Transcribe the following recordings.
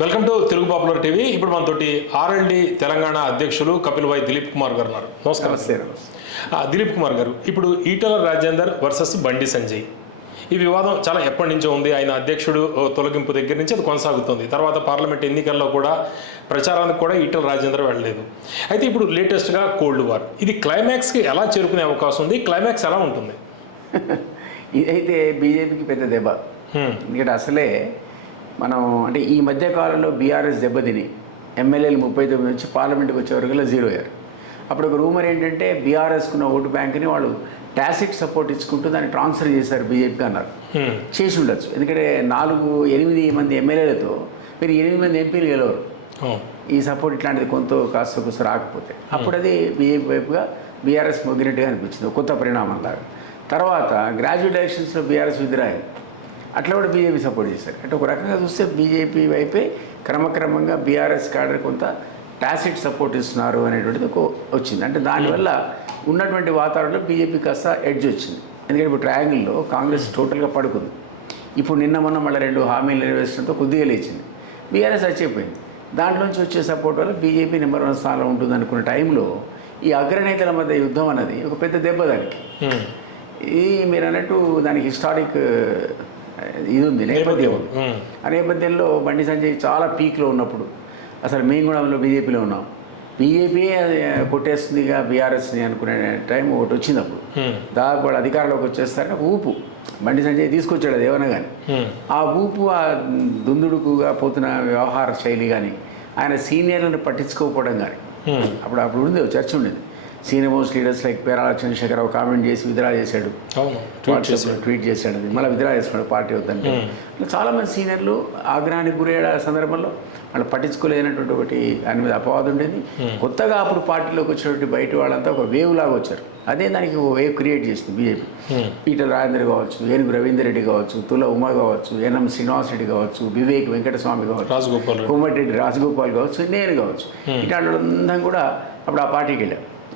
Welcome to Telugu popular TV. ఇప్పుడు మనతోటి RLD Telangana అధ్యక్షులు కపిల్ భాయ్ దిలీప్ కుమార్ గారు ఉన్నారు. నమస్కారం. దిలీప్ కుమార్ గారు, ఇప్పుడు ఈటల రాజేందర్ వర్సెస్ బండి సంజయ్, ఈ వివాదం చాలా ఎప్పటి నుంచో ఉంది. ఆయన అధ్యక్షుడు తొలగింపు దగ్గర నుంచి అది కొనసాగుతుంది. తర్వాత పార్లమెంట్ ఎన్నికల్లో కూడా ప్రచారానికి కూడా ఈటల రాజేందర్ వెళ్ళలేదు. అయితే ఇప్పుడు లేటెస్ట్గా కోల్డ్ వార్, ఇది క్లైమాక్స్కి ఎలా చేరుకునే అవకాశం ఉంది? క్లైమాక్స్ ఎలా ఉంటుంది? ఇదైతే బీజేపీకి పెద్ద దెబ్బ. ఎందుకంటే అసలే మనం అంటే ఈ మధ్యకాలంలో బీఆర్ఎస్ దెబ్బతిని ఎమ్మెల్యేలు 39 నుంచి పార్లమెంట్కి వచ్చే వరకు 0 అయ్యారు. అప్పుడు ఒక రూమర్ ఏంటంటే బీఆర్ఎస్కున్న ఓటు బ్యాంక్ని వాళ్ళు టాసిక్ సపోర్ట్ ఇచ్చుకుంటూ దాన్ని ట్రాన్స్ఫర్ చేశారు బీజేపీకి అన్నారు. చేసి ఉండొచ్చు, ఎందుకంటే 4-8 మంది ఎమ్మెల్యేలతో మీరు 8 మంది ఎంపీలు గెలవరు. ఈ సపోర్ట్ ఇట్లాంటిది కొంత కాస్త రాకపోతే అప్పుడు అది బీజేపీ వైపుగా బీఆర్ఎస్ మొగ్గినట్టుగా అనిపించింది, కొత్త పరిణామంలాగా. తర్వాత గ్రాడ్యుయేట్ ఎలక్షన్స్లో బీఆర్ఎస్ విత్డ్రాయింది, అట్లా కూడా బీజేపీ సపోర్ట్ చేశారు. అంటే ఒక రకంగా చూస్తే బీజేపీ వైపే క్రమక్రమంగా బీఆర్ఎస్ క్యాడర్ కొంత టాసిట్ సపోర్ట్ ఇస్తున్నారు అనేటువంటిది వచ్చింది. అంటే దానివల్ల ఉన్నటువంటి వాతావరణంలో బీజేపీ కాస్త ఎడ్జ్ వచ్చింది. ఎందుకంటే ఇప్పుడు ట్రయాంగిల్లో కాంగ్రెస్ టోటల్గా పడుకుంది. ఇప్పుడు మొన్న మళ్ళీ 2 హామీలు నెరవేర్చడంతో కొద్దిగా లేచింది. బీఆర్ఎస్ వచ్చిపోయింది. దాంట్లోంచి వచ్చే సపోర్ట్ వల్ల బీజేపీ నెంబర్ 1 స్థానంలో ఉంటుంది అనుకున్న టైంలో ఈ అగ్రనేతల మధ్య యుద్ధం అన్నది ఒక పెద్ద దెబ్బ దానికి. ఇది మీరు అన్నట్టు దానికి హిస్టారిక్ ఇది ఉంది, నేపథ్యం. ఆ నేపథ్యంలో బండి సంజయ్ చాలా పీక్లో ఉన్నప్పుడు అసలు మేము కూడా అందులో బీజేపీలో ఉన్నాం, బీజేపీ కొట్టేస్తుందిగా బీఆర్ఎస్ని అనుకునే టైం ఒకటి వచ్చినప్పుడు దాదాపు వాళ్ళు అధికారంలోకి వచ్చేస్తారని ఊపు బండి సంజయ్ తీసుకొచ్చాడు. అది ఏమన్నా కానీ ఆ ఊపు, ఆ దుందుడుకుగా పోతున్న వ్యవహార శైలి కానీ, ఆయన సీనియర్లను పట్టించుకోకపోవడం కానీ, అప్పుడు ఉంది చర్చ ఉండేది. Senior most leaders like Perala Chandrashekhar Rao comment చేసి విత్డ్రా చేశాడు, ట్వీట్ చేశాడు, అది మళ్ళీ విత్డ్రా చేసుకున్నాడు పార్టీ వద్దంటే. చాలామంది సీనియర్లు ఆగ్రహానికి గురయ్యే సందర్భంలో వాళ్ళు పట్టించుకోలేనటువంటి ఒకటి ఆయన మీద అపవాదం ఉండేది. కొత్తగా అప్పుడు పార్టీలోకి వచ్చినటువంటి బయట వాళ్ళంతా ఒక వేవ్ లాగా వచ్చారు. అదే దానికి ఒక వేవ్ క్రియేట్ చేసింది బీజేపీ. ఈటల రాజేందర్ కావచ్చు, ఏనుగు రవీందర్ రెడ్డి కావచ్చు, తుల ఉమా కావచ్చు, ఎన్ఎం శ్రీనివాస్ రెడ్డి కావచ్చు, వివేక్ వెంకటస్వామి కావచ్చు, కోమటిరెడ్డి రాజగోపాల్ కావచ్చు, నేను కావచ్చు, ఇట్లాంటి అందరం కూడా అప్పుడు ఆ పార్టీకి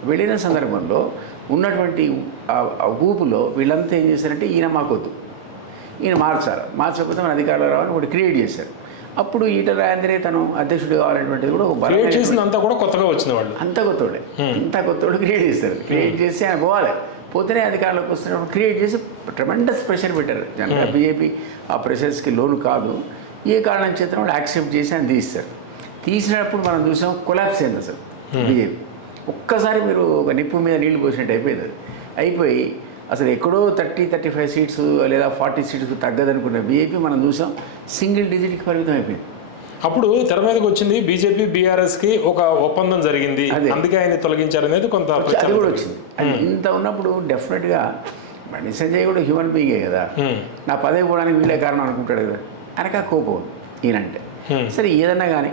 వెళ్ళిన సందర్భంలో ఉన్నటువంటి ఊపులో వీళ్ళంతా ఏం చేశారంటే ఈయన మాకొద్దు, ఈయన మార్చకపోతే మన అధికారంలో రావాలని ఒకటి క్రియేట్ చేశారు. అప్పుడు ఈటల రాజేందరే తను అధ్యక్షుడు కావాలనేటువంటిది కూడా ఒక బలం అంతా కూడా కొత్తగా వచ్చిన వాళ్ళు, అంత కొత్తోడు క్రియేట్ చేస్తారు. క్రియేట్ చేసి ఆయన పోతేనే అధికారంలోకి వస్తున్నప్పుడు క్రియేట్ చేసి ట్రెమెండస్ ప్రెషర్ పెట్టారు. జనరల్గా బీజేపీ ఆ ప్రెషర్స్కి లోను కాదు. ఏ కారణం చేత వాళ్ళు యాక్సెప్ట్ చేసి ఆయన తీస్తారు. తీసినప్పుడు మనం చూసాం కొలాప్స్ అయింది అసలు బీజేపీ. ఒక్కసారి మీరు ఒక నిప్పు మీద నీళ్లు పోసినట్టు అయిపోయింది. అయిపోయి అసలు ఎక్కడో 30-35 సీట్స్ లేదా 40 సీట్స్కి తగ్గదనుకున్న బీజేపీ మనం చూసాం సింగిల్ డిజిట్కి పరిమితం అయిపోయింది. అప్పుడు తెర మీదకి వచ్చింది బీజేపీ బీఆర్ఎస్కి ఒక ఒప్పందం జరిగింది, అందుకే ఆయన తొలగించారు అనేది కొంత అది కూడా వచ్చింది. ఇంత ఉన్నప్పుడు డెఫినెట్గా బండి సంజయ్ కూడా హ్యూమన్ బీయింగే కదా, నా పదవి పోవడానికి వీళ్ళే కారణం అనుకుంటాడు కదా, ఆయనకా కోపం ఈయనంటే. సరే ఏదన్నా కానీ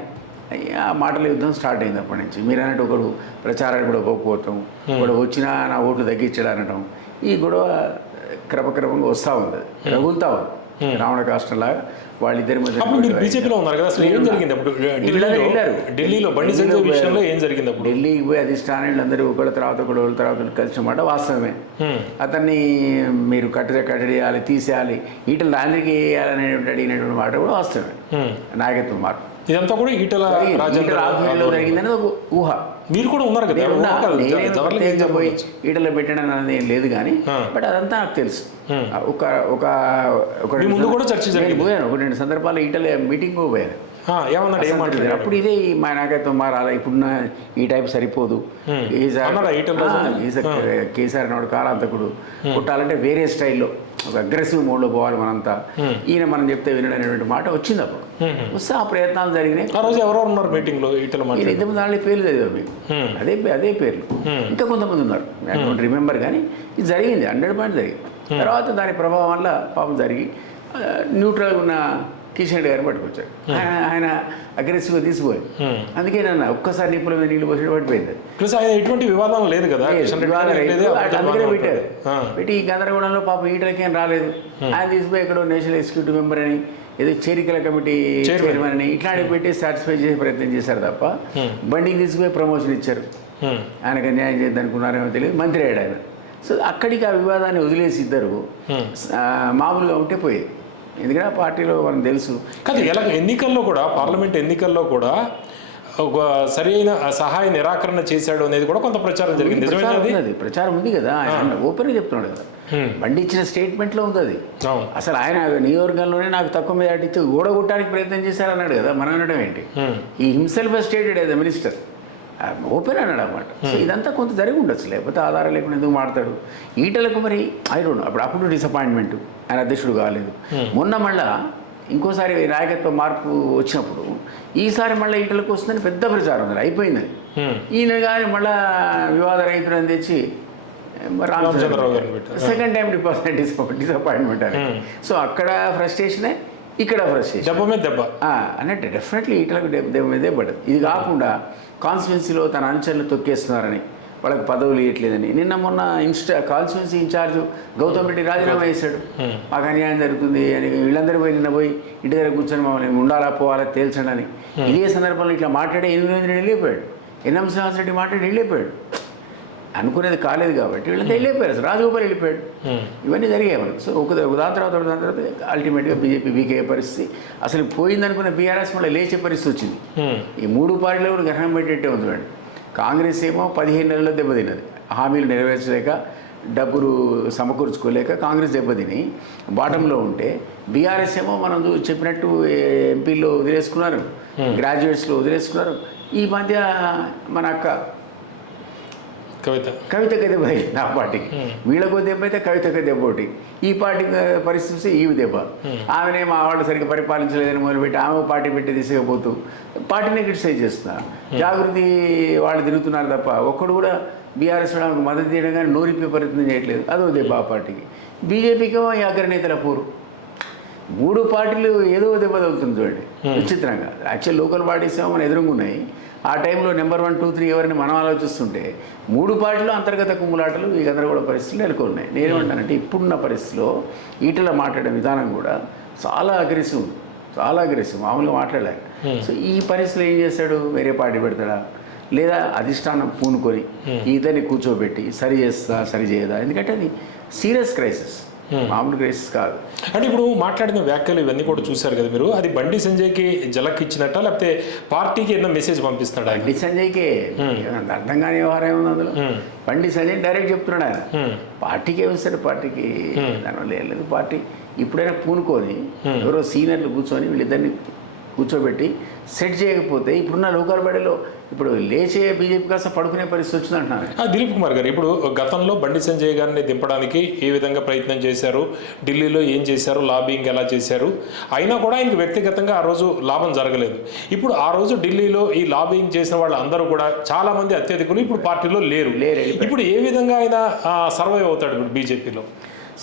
ఆ మాటల యుద్ధం స్టార్ట్ అయింది అప్పటి నుంచి. మీరు అన్నట్టు ఒకడు ప్రచారానికి కూడా పోకపోవటం, ఒకడు వచ్చినా నా ఓట్లు తగ్గించాడు అనటం, ఈ గొడవ క్రమక్రమంగా వస్తూ ఉంది, రగులుతూ ఉంది రావణ కాష్టంలాగా వాళ్ళిద్దరి మధ్య. బీజేపీలో ఉన్నారు కదా, అసలు ఏం జరిగింది అప్పుడు ఢిల్లీలో బండి సంజయ్ విషయంలో ఏం జరిగింది? ఢిల్లీకి పోయి అధిష్టానాలు అందరూ ఒకళ్ళ తర్వాత కలిసిన మాట వాస్తవమే. అతన్ని మీరు కట్టడి తీసేయాలి, ఈటల రాజేందర్కి వేయాలనేటువంటి అడిగినటువంటి మాట కూడా వాస్తవమే. నాయకత్వం మార్పు ఇదంతా కూడా ఈటల రాజేందర్ ఆధ్వర్యంలో జరిగిందనేది ఒక ఊహ. మీరు కూడా ఉన్నారు కదా, పోయి ఈటలో పెట్టడం అనేది ఏం లేదు కానీ, బట్ అదంతా నాకు తెలుసు. పోయాను 1-2 సందర్భాల్లో ఈటల మీటింగ్ పోయాను. అప్పుడు ఇదే మా నాయకత్వం మారాలి, ఇప్పుడున్న ఈ టైప్ సరిపోదు, కేసీఆర్ నాడు కాలాంతకుడు, కొట్టాలంటే వేరే స్టైల్లో ఒక అగ్రెసివ్ మోడ్లో పోవాలి మనంతా, ఈయన మనం చెప్తే వినడనేటువంటి మాట వచ్చింది. అప్పుడు వస్తే ఆ ప్రయత్నాలు జరిగినాయి. ఎవరెవరు ఉన్నారు మీటింగ్లో? ఇంతమంది దాని పేర్లు చదివారు మీకు, అదే పేర్లు. ఇంకా కొంతమంది ఉన్నారు, ఐ డోంట్ రిమెంబర్, కానీ ఇది జరిగింది, 100% జరిగింది. తర్వాత దాని ప్రభావం వల్ల పాపం జరిగి న్యూట్రల్గా ఉన్న కిషన్ రెడ్డి గారిని పట్టుకొచ్చారు. ఆయన అగ్రెసివ్గా తీసిపోయి, అందుకే నన్ను ఒక్కసారి నిప్పుల మీద నీళ్ళు పోసి పడిపోయింది. ఎటువంటి వివాదం లేదు కదా, అందుకనే పెట్టారు. పెట్టి ఈ గందరగోళంలో పాపం ఈటలకి ఏం రాలేదు. ఆయన తీసిపోయి ఎక్కడో నేషనల్ ఎగ్జిక్యూటివ్ మెంబర్ అని, ఏదో చేరికల కమిటీ చైర్మన్ అని ఇట్లాంటివి పెట్టి సాటిస్ఫై చేసే ప్రయత్నం చేశారు తప్ప బండికి తీసుకుపోయి ప్రమోషన్ ఇచ్చారు. ఆయనకు అన్యాయం చేద్దనుకున్నారేమో తెలియదు, మంత్రి అయ్యాడు ఆయన. సో అక్కడికి ఆ వివాదాన్ని వదిలేసి ఇద్దరు మామూలుగా ఉంటే పోయేది. ఎందుకంటే ఆ పార్టీలో మనకు తెలుసు. కాదు ఎన్నికల్లో కూడా పార్లమెంట్ ఎన్నికల్లో కూడా ఒక సరైన సహాయ నిరాకరణ చేశాడు అనేది కూడా కొంత ప్రచారం జరిగింది. ప్రచారం ఉంది కదా, ఆయన ఓపెన్గా చెప్తున్నాడు కదా, బండి ఇచ్చిన స్టేట్మెంట్లో ఉంది అది. అసలు ఆయన నియోజకవర్గంలోనే నాకు తక్కువ మీద ఇచ్చి ఓడగొట్టడానికి ప్రయత్నం చేశారన్నాడు కదా, మనం అనడం ఏంటి? ఈ himself stated as a minister, open అన్నాడు అన్నమాట. సో ఇదంతా కొంత జరిగి ఉండొచ్చు, లేకపోతే ఆధారం లేకుండా ఎందుకు మాట్లాడు. ఈటలకు మరి ఐ డోంట్ నో, అప్పుడు డిసప్పాయింట్మెంట్, ఆయన అధ్యక్షుడు కాలేదు. మొన్న మళ్ళా ఇంకోసారి నాయకత్వ మార్పు వచ్చినప్పుడు ఈసారి మళ్ళీ ఈటలకు వస్తుందని పెద్ద ప్రచారం ఉంది, అయిపోయిందని. ఈయన కానీ మళ్ళా వివాద రైతులను తెచ్చి రామచంద్రరావు గారు సెకండ్ టైం డిసప్పాయింట్మెంట్ అని. సో అక్కడ ఫ్రస్ట్రేషనే, ఇక్కడ ఫ్రస్ట్రేషన్, దెబ్బ మీద దెబ్బ అన్నట్టు. డెఫినెట్లీ ఈటలకు దెబ్బ మీద దెబ్బ. ఇది కాకుండా కాన్స్టిట్యున్సీలో తన అనుచరులు తొక్కేస్తున్నారని, వాళ్ళకి పదవులు ఇవ్వట్లేదని నిన్న మొన్న కాన్స్టిట్యున్సీ ఇన్ఛార్జ్ గౌతమ్ రెడ్డి రాజీనామా చేశాడు. మాకు అన్యాయం జరుగుతుంది అని వీళ్ళందరూ పోయి నిన్న పోయి ఇంటి దగ్గర కూర్చొని మమ్మల్ని ఉండాలా పోవాలా తేల్చండి అని. ఇదే సందర్భంలో ఇట్లా మాట్లాడే 8 రెడ్డి వెళ్ళిపోయాడు, ఎన్ఎం శ్రీనివాసరెడ్డి మాట్లాడి వెళ్ళిపోయాడు. అనుకునేది కాలేదు కాబట్టి వీళ్ళంతా వెళ్ళిపోయారు, రాజగోపాల్ వెళ్ళిపోయాడు. ఇవన్నీ జరిగాయి మనకు. సో దాని తర్వాత అల్టిమేట్గా బీజేపీ వీక్ అయ్యే పరిస్థితి, అసలు పోయిందనుకున్న బీఆర్ఎస్ మళ్ళీ లేచే పరిస్థితి వచ్చింది. ఈ 3 పార్టీలు కూడా గ్రహణం పెట్టేట్టే ఉంది. కాంగ్రెస్ ఏమో 15 నెలల్లో దెబ్బతిన్నది, హామీలు నెరవేర్చలేక, డబ్బులు సమకూర్చుకోలేక కాంగ్రెస్ దెబ్బతిని బాటంలో ఉంటే, బీఆర్ఎస్ ఏమో మనం చెప్పినట్టు ఎంపీల్లో వదిలేసుకున్నారు, గ్రాడ్యుయేట్స్లో వదిలేసుకున్నారు. ఈ మధ్య మన అక్క కవితకి దెబ్బ నా పార్టీకి, వీళ్ళకో దెబ్బ అయితే కవితకి దెబ్బ ఒకటి, ఈ పార్టీ పరిస్థితి ఈ దెబ్బ. ఆమెనే మా వాళ్ళు సరిగ్గా పరిపాలించలేదని మొదలుపెట్టి ఆమె పార్టీ పెట్టి తీసుకుపోతూ పార్టీని క్రిటిసైజ్ చేస్తున్నారు. జాగృతి వాళ్ళు తిరుగుతున్నారు తప్ప ఒక్కడు కూడా బీఆర్ఎస్ వాళ్ళకి మద్దతు చేయడం కానీ నోరిప్పే ప్రయత్నం చేయట్లేదు. అదో దెబ్బ ఆ పార్టీకి. బీజేపీకి ఈ అగ్రనేతల పూరు 3 పార్టీలు ఏదో దెబ్బ తగ్గుతుంది చూడండి, విచిత్రంగా. యాక్చువల్ లోకల్ పార్టీస్ ఏమో మన ఎదురుగున్నాయి. ఆ టైంలో నెంబర్ 1, 2, 3 ఎవరిని మనం ఆలోచిస్తుంటే 3 పార్టీలు అంతర్గత కుమ్ములాటలు, ఈ గందరగోళ పరిస్థితులు నెలకొన్నాయి. నేనేమంటానంటే ఇప్పుడున్న పరిస్థితిలో ఈటల మాట్లాడే విధానం కూడా చాలా అగ్రెసివ్, మామూలుగా మాట్లాడలేక. సో ఈ పరిస్థితిలో ఏం చేస్తాడు, వేరే పార్టీ పెడతాడా, లేదా అధిష్టానం పూనుకొని ఇతన్ని కూర్చోబెట్టి సరి చేయదా? ఎందుకంటే అది సీరియస్ క్రైసిస్, మామూలు క్రైసిస్ కాదు. అంటే ఇప్పుడు మాట్లాడిన వ్యాఖ్యలు ఇవన్నీ కూడా చూశారు కదా మీరు, అది బండి సంజయ్కి జలక్ ఇచ్చినట్ట, లేకపోతే పార్టీకి ఏదైనా మెసేజ్ పంపిస్తున్నాడు? బండి సంజయ్కే అర్థం కాని వ్యవహారం ఏముంది అందులో. బండి సంజయ్ డైరెక్ట్ చెప్తున్నాడు ఆయన, పార్టీకి ఏమిస్తాడు, పార్టీకి దానివల్ల ఏం లేదు. పార్టీ ఇప్పుడైనా పూనుకొని ఎవరో సీనియర్లు కూర్చొని వీళ్ళిద్దరిని కూర్చోబెట్టి సెట్ చేయకపోతే ఇప్పుడున్న లోకల్ బడిలో ఇప్పుడు లేచే బీజేపీ కాస్త పడుకునే పరిస్థితి వచ్చింది అంటున్నారు. దిలీప్ కుమార్ గారు, ఇప్పుడు గతంలో బండి సంజయ్ గారిని దింపడానికి ఏ విధంగా ప్రయత్నం చేశారు, ఢిల్లీలో ఏం చేశారు, లాబింగ్ ఎలా చేశారు, అయినా కూడా ఆయనకు వ్యక్తిగతంగా ఆ రోజు లాభం జరగలేదు. ఇప్పుడు ఆ రోజు ఢిల్లీలో ఈ లాబింగ్ చేసిన వాళ్ళందరూ కూడా చాలా మంది అత్యధికులు ఇప్పుడు పార్టీలో లేరు. ఇప్పుడు ఏ విధంగా ఆయన సర్వైవ్ అవుతాడు ఇప్పుడు బీజేపీలో?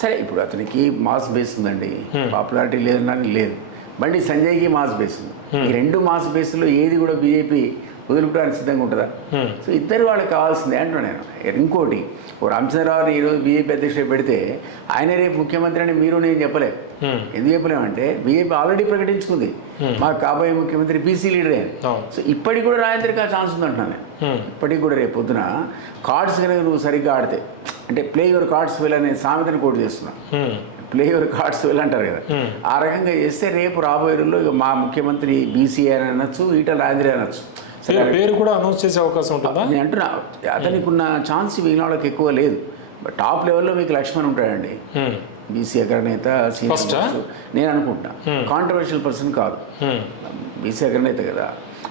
సరే, ఇప్పుడు అతనికి మాస్ బేస్ ఉందండి, పాపులారిటీ లేదని లేదు. బండి సంజయ్కి మాస్ బేస్ ఉంది. ఈ 2 మాస్ బేస్లో ఏది కూడా బీజేపీ వదులుకోవడానికి సిద్ధంగా ఉంటుందా? సో ఇద్దరు వాళ్ళకి కావాల్సిందే అంటున్నాను నేను. ఇంకోటి, రామచంద్రరావుని ఈరోజు బీజేపీ అధ్యక్షుడు పెడితే ఆయన రేపు ముఖ్యమంత్రి అని మీరు నేను చెప్పలేము. ఎందుకు చెప్పలేమంటే బీజేపీ ఆల్రెడీ ప్రకటించుకుంది మాకు కాబోయే ముఖ్యమంత్రి బీసీ లీడరే అని. సో ఇప్పటికి కూడా రాజేంద్రకి ఆ ఛాన్స్ ఉంది అంటున్నాను నేను. ఇప్పటికి కూడా రేపు పొద్దున కార్డ్స్ కనుక నువ్వు సరిగ్గా ఆడితే, అంటే ప్లే యువర్ కార్డ్స్ వెల్ అనే సామెతను కోట్ చేస్తున్నా, ప్లే యువర్ కార్డ్స్ వెల్ అంటారు కదా, ఆ రకంగా చేస్తే రేపు రాబోయే రోజుల్లో ఇక మా ముఖ్యమంత్రి బీసీ అని అనొచ్చు, ఈటల రాజేంద్ర అనొచ్చు, పేరు కూడా అనౌన్స్ చేసే అవకాశం ఉంటుందా? నేను అంటున్నా అతనికి ఉన్న ఛాన్స్ మిగిలిన వాళ్ళకి ఎక్కువ లేదు. బట్ టాప్ లెవెల్లో మీకు లక్ష్మణ్ ఉంటాడండి, బీసీ అగ్రనేత, నేను అనుకుంటున్నా. కాంట్రవర్షియల్ పర్సన్ కాదు, బీసీ అగ్రనేత కదా.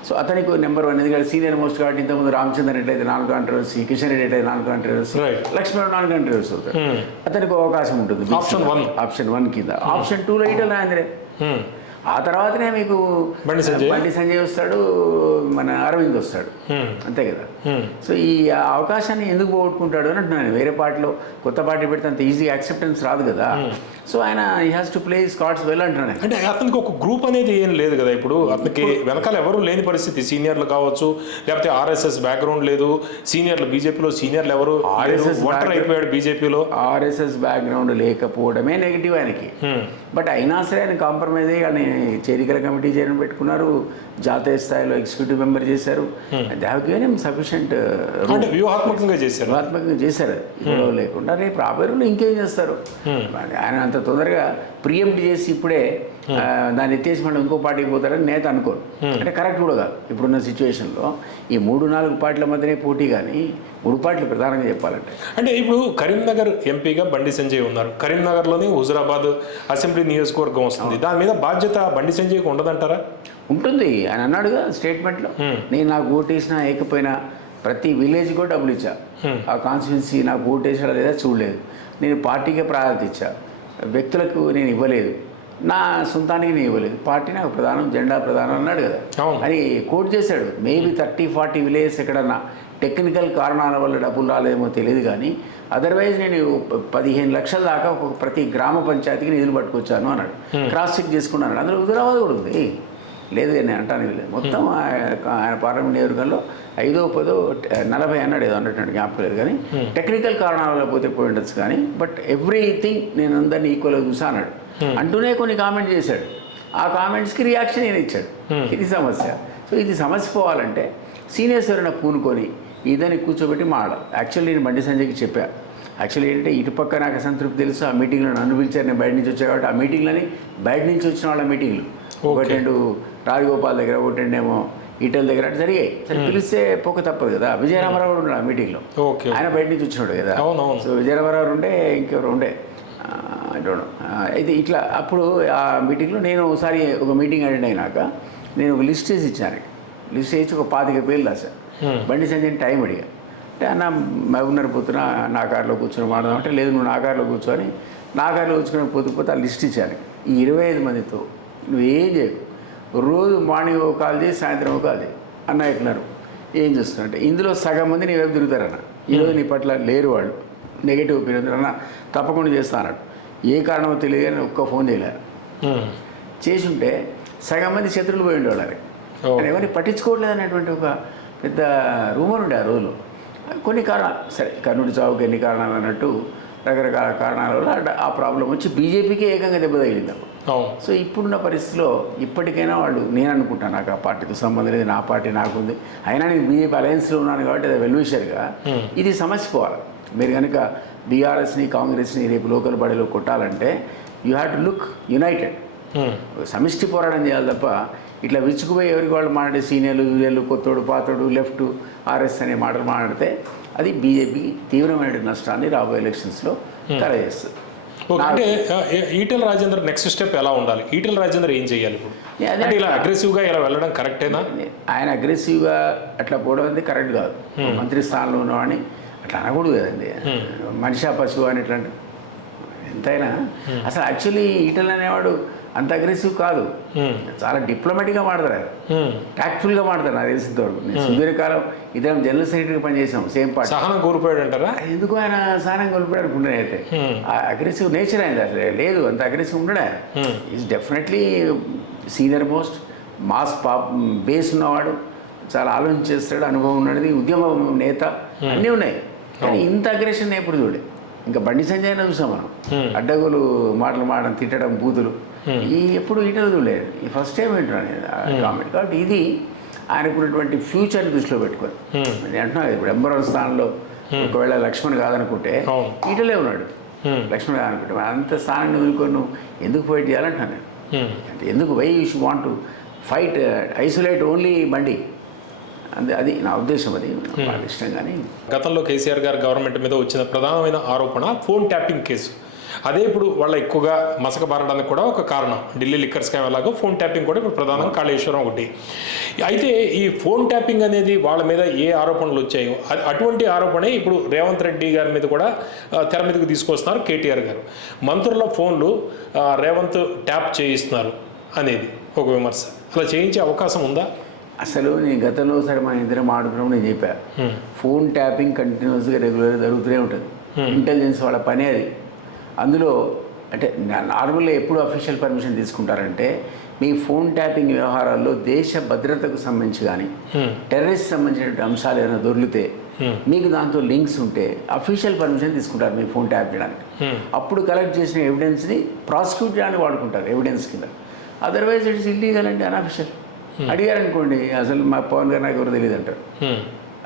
సో అతనికి నెంబర్ 1, ఎందుకంటే సీనియర్ మోస్ట్ కాబట్టి. ఇంతకుముందు రామచంద్ర రెడ్డి అయితే 4 కాంట్రవర్సీ, కిషన్ రెడ్డి అయితే 4 కాంట్రవర్సీ, లక్ష్మణ్ 4 కాంట్రవర్సీ అవుతాడు. అతనికి అవకాశం ఉంటుంది ఆప్షన్ 1 కింద. ఆప్షన్ 2లో ఈటల రాజేంద్రే. ఆ తర్వాతనే మీకు బండి సంజయ్ వస్తాడు, మన అరవింద్ వస్తాడు, అంతే కదా. సో ఈ అవకాశాన్ని ఎందుకు పోగొట్టుకుంటాడు అని అంటున్నాను. వేరే పార్టీలో కొత్త పార్టీ పెడితే అంత ఈజీ యాక్సెప్టెన్స్ రాదు కదా. సో ఆయన he has to play cards well అంటున్నాను. అంటే అతనికి ఒక గ్రూప్ అనేది ఏం లేదు కదా ఇప్పుడు, అతనికి వెనకాల ఎవరు లేని పరిస్థితి. సీనియర్లు కావచ్చు, లేకపోతే ఆర్ఎస్ఎస్ బ్యాక్గ్రౌండ్ లేదు, సీనియర్లు బీజేపీలో సీనియర్లు ఎవరు, ఒంటరి అయిపోయాడు బీజేపీలో. ఆర్ఎస్ఎస్ బ్యాక్గ్రౌండ్ లేకపోవడమే నెగిటివ్ ఆయనకి. బట్ అయినా సరే ఆయన కాంప్రమైజ్ అయ్యి ఆయన చేరికల కమిటీ చైర్మన్ పెట్టుకున్నారు, జాతీయ స్థాయిలో ఎగ్జిక్యూటివ్ మెంబర్ చేశారు. They have given him sufficient efficient అంటే వ్యూహాత్మకంగా చేశారు. వ్యూహాత్మకంగా చేశారు గొడవ లేకుండా. రేపు రాబోయే రోజుల్లో ఇంకేం చేస్తారు? ఆయన అంత తొందరగా ప్రియంప్ట్ చేసి ఇప్పుడే దాన్ని ఎత్తేసి మళ్ళీ ఇంకో పార్టీకి పోతారని నేత అనుకోరు. అంటే కరెక్ట్ కూడా కాదు. ఇప్పుడున్న సిచ్యువేషన్లో ఈ 3-4 పార్టీల మధ్యనే పోటీ, కానీ 3 పార్టీలు ప్రధానంగా చెప్పాలంటే. అంటే ఇప్పుడు కరీంనగర్ ఎంపీగా బండి సంజయ్ ఉన్నారు. కరీంనగర్లోని హుజురాబాద్ అసెంబ్లీ నియోజకవర్గం వస్తుంది. దాని మీద బాధ్యత బండి సంజయ్కి ఉండదంటారా? ఉంటుంది. ఆయన అన్నాడుగా స్టేట్మెంట్లో, నేను నాకు ఓటేసినా ఏకపోయినా ప్రతి విలేజ్ కూడా డబ్బులు ఇచ్చా, ఆ కాన్స్టిట్యున్సీ నాకు ఓటేసాడా లేదా చూడలేదు, నేను పార్టీకే ప్రాధాన్యత ఇచ్చా, వ్యక్తులకు నేను ఇవ్వలేదు, నా సొంతానికి నేను ఇవ్వలేదు, పార్టీ నాకు ప్రధానం, జెండా ప్రధానం అన్నాడు కదా అని కోట్ చేశాడు. మేబీ 30-40 విలేజెస్ ఎక్కడన్నా టెక్నికల్ కారణాల వల్ల డబ్బులు రాలేదేమో తెలియదు, కానీ అదర్వైజ్ నేను 15 లక్షల దాకా ప్రతి గ్రామ పంచాయతీకి నిధులు పట్టుకొచ్చాను అన్నాడు. క్రాస్ చెక్ చేసుకున్నాను. అందులో హుజురాబాద్ కూడా ఉంది. లేదు నేను అంటాను లేదు. మొత్తం ఆయన పార్లమెంట్ నియోజకవర్గంలో 5-10-40 అన్నాడు, ఏదో అన్నట్టు జ్ఞాపకం లేదు, కానీ టెక్నికల్ కారణాల వల్ల పోతే పోయి ఉండొచ్చు, కానీ బట్ ఎవ్రీథింగ్ నేను అందరినీ ఈక్వల్గా చూసా అన్నాడు. అంటూనే కొన్ని కామెంట్ చేశాడు. ఆ కామెంట్స్కి రియాక్షన్ నేను ఇచ్చాడు. ఇది సమస్య. సో ఇది సమస్య పోవాలంటే సీనియర్స్ ఎవరైనా పూనుకొని ఇదని కూర్చోబెట్టి మాట్లాడాలి. యాక్చువల్లీ నేను బండి సంజయ్కి చెప్పాను. యాక్చువల్లీ ఏంటంటే ఇటుపక్క నాకు అసంతృప్తి తెలుసు. ఆ మీటింగ్లో నన్ను పిలిచారు, నేను బయట నుంచి వచ్చాను కాబట్టి ఆ మీటింగ్లని బయట నుంచి వచ్చిన వాళ్ళ మీటింగ్లు 1-2 రాజగోపాల్ దగ్గర, 1-2 ఈటల దగ్గర అంటే జరిగాయి. సరే పిలిస్తే పోక తప్పదు కదా. విజయరామారావు కూడా ఉన్నాడు ఆ మీటింగ్లో. ఆయన బయట నుంచి వచ్చినాడు కదా. సో విజయరామారావు ఉండే, ఇంకెవరు ఉండే అయితే ఇట్లా. అప్పుడు ఆ మీటింగ్లో నేను ఒకసారి ఒక మీటింగ్ అటెండ్ అయినాక నేను ఒక లిస్ట్ వేసి ఇచ్చాను. లిస్ట్ వేసి ఒక 25 పేర్లు రాశాను. బండి సంజయ్ టైం అడిగా. అంటే అన్న మహబూబ్నగర్ పోతున్నా, నా కారులో కూర్చొని మాట్లాడదాం అంటే, లేదు నువ్వు నా కారులో కూర్చొని, నా కారులో కూర్చొని పోతే ఆ లిస్ట్ ఇచ్చాను. ఈ 25 మందితో నువ్వేం చేయకు, రోజు మార్నింగ్ ఒక కాల్ చేసి సాయంత్రం ఒక కాల్ చేయి అన్న ఎట్లన్నారు, ఏం చేస్తున్నారంటే ఇందులో సగం మంది నీ వైపు తిరుగుతారన్న. ఈరోజు నీ పట్ల లేరు, వాళ్ళు నెగిటివ్ ఒపీనియన్ అన్న, తప్పకుండా చేస్తా అన్నాడు. ఏ కారణమో తెలియదు కానీ ఒక్క ఫోన్ చేయలేరు. చేసి ఉంటే సగం మంది శత్రువులు పోయి ఉండేవాళ్ళని, ఎవరిని పట్టించుకోవట్లేదు అనేటువంటి ఒక పెద్ద రూమర్ ఉండే ఆ రోజులు. కొన్ని కారణాలు, సరే కర్ణుడి చావుకి ఎన్ని కారణాలు అన్నట్టు రకరకాల కారణాల వల్ల ఆ ప్రాబ్లం వచ్చి బీజేపీకి ఏకంగా దెబ్బ తగిలింది. సో ఇప్పుడున్న పరిస్థితిలో ఇప్పటికైనా వాళ్ళు, నేను అనుకుంటాను నాకు ఆ పార్టీతో సంబంధం లేదు, నా పార్టీ నాకుంది, అయినా నేను బీజేపీ అలయన్స్లో ఉన్నాను కాబట్టి అది వెల్విషర్గా ఇది సమస్య పోవాలి. మీరు కనుక బీఆర్ఎస్ని కాంగ్రెస్ని రేపు లోకల్ బాడీలో కొట్టాలంటే you have to look United. సమిష్టి పోరాటం చేయాలి తప్ప ఇట్లా విచ్చుకుపోయి ఎవరికి వాళ్ళు మాట్లాడే సీనియర్లు జూనియర్లు, కొత్తోడు పాతోడు, లెఫ్ట్ ఆర్ఎస్ అనే మాటలు మాట్లాడితే అది బీజేపీకి తీవ్రమైన నష్టాన్ని రాబోయే ఎలక్షన్స్లో కలగజేస్తుంది. అంటే ఈటెల రాజేందర్ నెక్స్ట్ స్టెప్ ఎలా ఉండాలి? ఈటెల రాజేందర్ ఏం చేయాలి ఇప్పుడు? అంటే ఇలా అగ్రెసివ్గా ఇలా వెళ్ళడం కరెక్టేనా? ఆయన అగ్రెసివ్గా అట్లా పోవడం అనేది కరెక్ట్ కాదు. మంత్రి స్థానంలో ఉన్నవాడిని అట్లా అనకూడదు కదండి. మనిషా పశువు అని ఇట్లా ఎంతైనా అసలు యాక్చువల్లీ ఈటెల అనేవాడు అంత అగ్రెసివ్ కాదు, చాలా డిప్లొమాటిక్గా మాడతారు, ట్యాక్ట్ఫుల్గా మాడతారు. నాకు తెలిసినంత వరకు నేను సుదీర్ఘకాలం ఇద్దరం జనరల్ సెక్రటరీగా పనిచేసాం సేమ్ పార్టీ. సహనం కోల్పోయాడు అంటారా? ఎందుకు ఆయన సహనం కోల్పోయాడు అనుకుంటే అయితే అగ్రెసివ్ నేచర్ అయింది అసలు లేదు, అంత అగ్రెసివ్ ఉండడా. Is definitely senior most mass base ఉన్నవాడు, చాలా ఆలోచించేస్తాడు, అనుభవం ఉన్నది, ఉద్యమ నేత, అన్నీ ఉన్నాయి. కానీ ఇంత అగ్రెషన్ ఎప్పుడు చూడే. ఇంకా బండి సంజయ్ అయినా చూసాం మనం, అడ్డగోలు మాటలు మాడడం, తిట్టడం, బూతులు, ఈ ఎప్పుడు ఈటలు చూడలేదు. ఈ ఫస్ట్ టైం వింటున్నాను కామెంట్. కాబట్టి ఇది ఆయనకున్నటువంటి ఫ్యూచర్ని దృష్టిలో పెట్టుకొని నేను అంటున్నాను. ఇప్పుడు నెంబర్ 1 స్థానంలో ఒకవేళ లక్ష్మణ్ కాదనుకుంటే ఈటలే ఉన్నాడు. లక్ష్మణ్ కాదనుకుంటే అంత స్థానాన్ని వదులుకొని నువ్వు ఎందుకు ఫైట్ చేయాలంటున్నాను నేను. అంటే ఎందుకు why you should want to fight isolate only Bandi, అది నా ఉద్దేశం. అది వాళ్ళ ఇష్టం. కానీ గతంలో కేసీఆర్ గారు గవర్నమెంట్ మీద వచ్చిన ప్రధానమైన ఆరోపణ ఫోన్ ట్యాపింగ్ కేసు. అదే ఇప్పుడు వాళ్ళ ఎక్కువగా మసకబారడానికి కూడా ఒక కారణం. ఢిల్లీ లిక్కర్ స్కామ్ ఎలాగో ఫోన్ ట్యాపింగ్ కూడా ఇప్పుడు ప్రధానంగా కాళేశ్వరం ఒకటి. అయితే ఈ ఫోన్ ట్యాపింగ్ అనేది వాళ్ళ మీద ఏ ఆరోపణలు వచ్చాయో అటువంటి ఆరోపణే ఇప్పుడు రేవంత్ రెడ్డి గారి మీద కూడా తెర మీదకి తీసుకొస్తున్నారు కేటీఆర్ గారు. మంత్రుల ఫోన్లు రేవంత్ ట్యాప్ చేయిస్తున్నారు అనేది ఒక విమర్శ. అలా చేయించే అవకాశం ఉందా? అసలు నేను గతంలో సరే మన ఇద్దరం ఆడుకున్నాం, నేను చెప్పాను ఫోన్ ట్యాపింగ్ కంటిన్యూస్గా రెగ్యులర్గా జరుగుతూనే ఉంటుంది. ఇంటెలిజెన్స్ వాళ్ళ పనే అది. అందులో అంటే నార్మల్గా ఎప్పుడు అఫీషియల్ పర్మిషన్ తీసుకుంటారంటే మీ ఫోన్ ట్యాపింగ్ వ్యవహారాల్లో దేశ భద్రతకు సంబంధించి కానీ టెర్రరిస్ట్ సంబంధించిన అంశాలు ఏదైనా దొరికితే మీకు దాంతో లింక్స్ ఉంటే అఫీషియల్ పర్మిషన్ తీసుకుంటారు మీ ఫోన్ ట్యాప్ చేయడానికి. అప్పుడు కలెక్ట్ చేసిన ఎవిడెన్స్ని ప్రాసిక్యూట్ చేయడానికి వాడుకుంటారు ఎవిడెన్స్ కింద. అదర్వైజ్ ఇట్స్ ఇల్లీగల్ అండి, అన్అఫీషియల్. అడిగారనుకోండి అసలు మా పవన్ గారు నాకు ఎవరు తెలియదు అంటారు.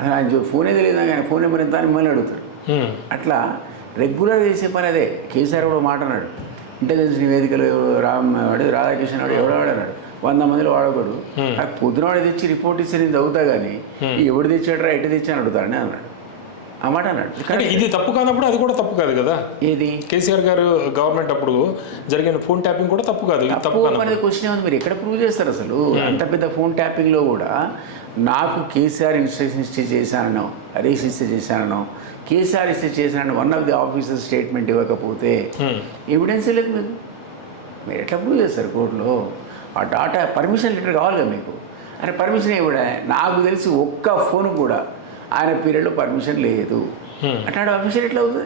అసలు ఆయన ఫోనే తెలియదు కానీ ఫోన్ నెంబర్ ఎంత అని మిమ్మల్ని అడుగుతారు. అట్లా రెగ్యులర్ చేసే పని అదే. కేసీఆర్ కూడా మాట అన్నాడు, ఇంటెలిజెన్స్ నివేదికలు రాధాకృష్ణ వాడు ఎవడో అన్నాడు, 100 మందిలో వాడకూడదు. నాకు పొద్దునవాడు తెచ్చి రిపోర్ట్ ఇస్తే నేను చదువుతా కానీ ఎవడు తెచ్చాడరా ఎటు తెచ్చాను అడుగుతాడని అన్నాడు. ఆ మాట అన్నాడు. కానీ ఇది తప్పు కానప్పుడు అది కూడా తప్పు కాదు కదా. ఏది కేసీఆర్ గారు గవర్నమెంట్ అప్పుడు జరిగిన ఫోన్ ట్యాపింగ్ కూడా తప్పు కాదు. తప్పు అనేది క్వశ్చన్ ఏముంది, మీరు ఎక్కడ ప్రూవ్ చేస్తారు అసలు? అంత పెద్ద ఫోన్ ట్యాపింగ్లో కూడా నాకు కేసీఆర్ ఇన్స్ట్రక్షన్ ఇస్తే చేశానో, హరీష్ ఇస్తే చేశానో, కేసీఆర్ ఇస్తే చేశానని one of the officer statement ఇవ్వకపోతే ఎవిడెన్స్ లేదు మీకు. మీరు ఎట్లా ప్రూవ్ చేస్తారు కోర్టులో? ఆ డాటా పర్మిషన్ లెటర్ కావాలి కదా మీకు. అరే పర్మిషన్ ఇవ్వడా? నాకు తెలిసి ఒక్క ఫోన్ కూడా ఆయన పీరియడ్లో పర్మిషన్ లేదు. అట్లాంటి అఫీషియల్ ఎట్లా అవుతుంది?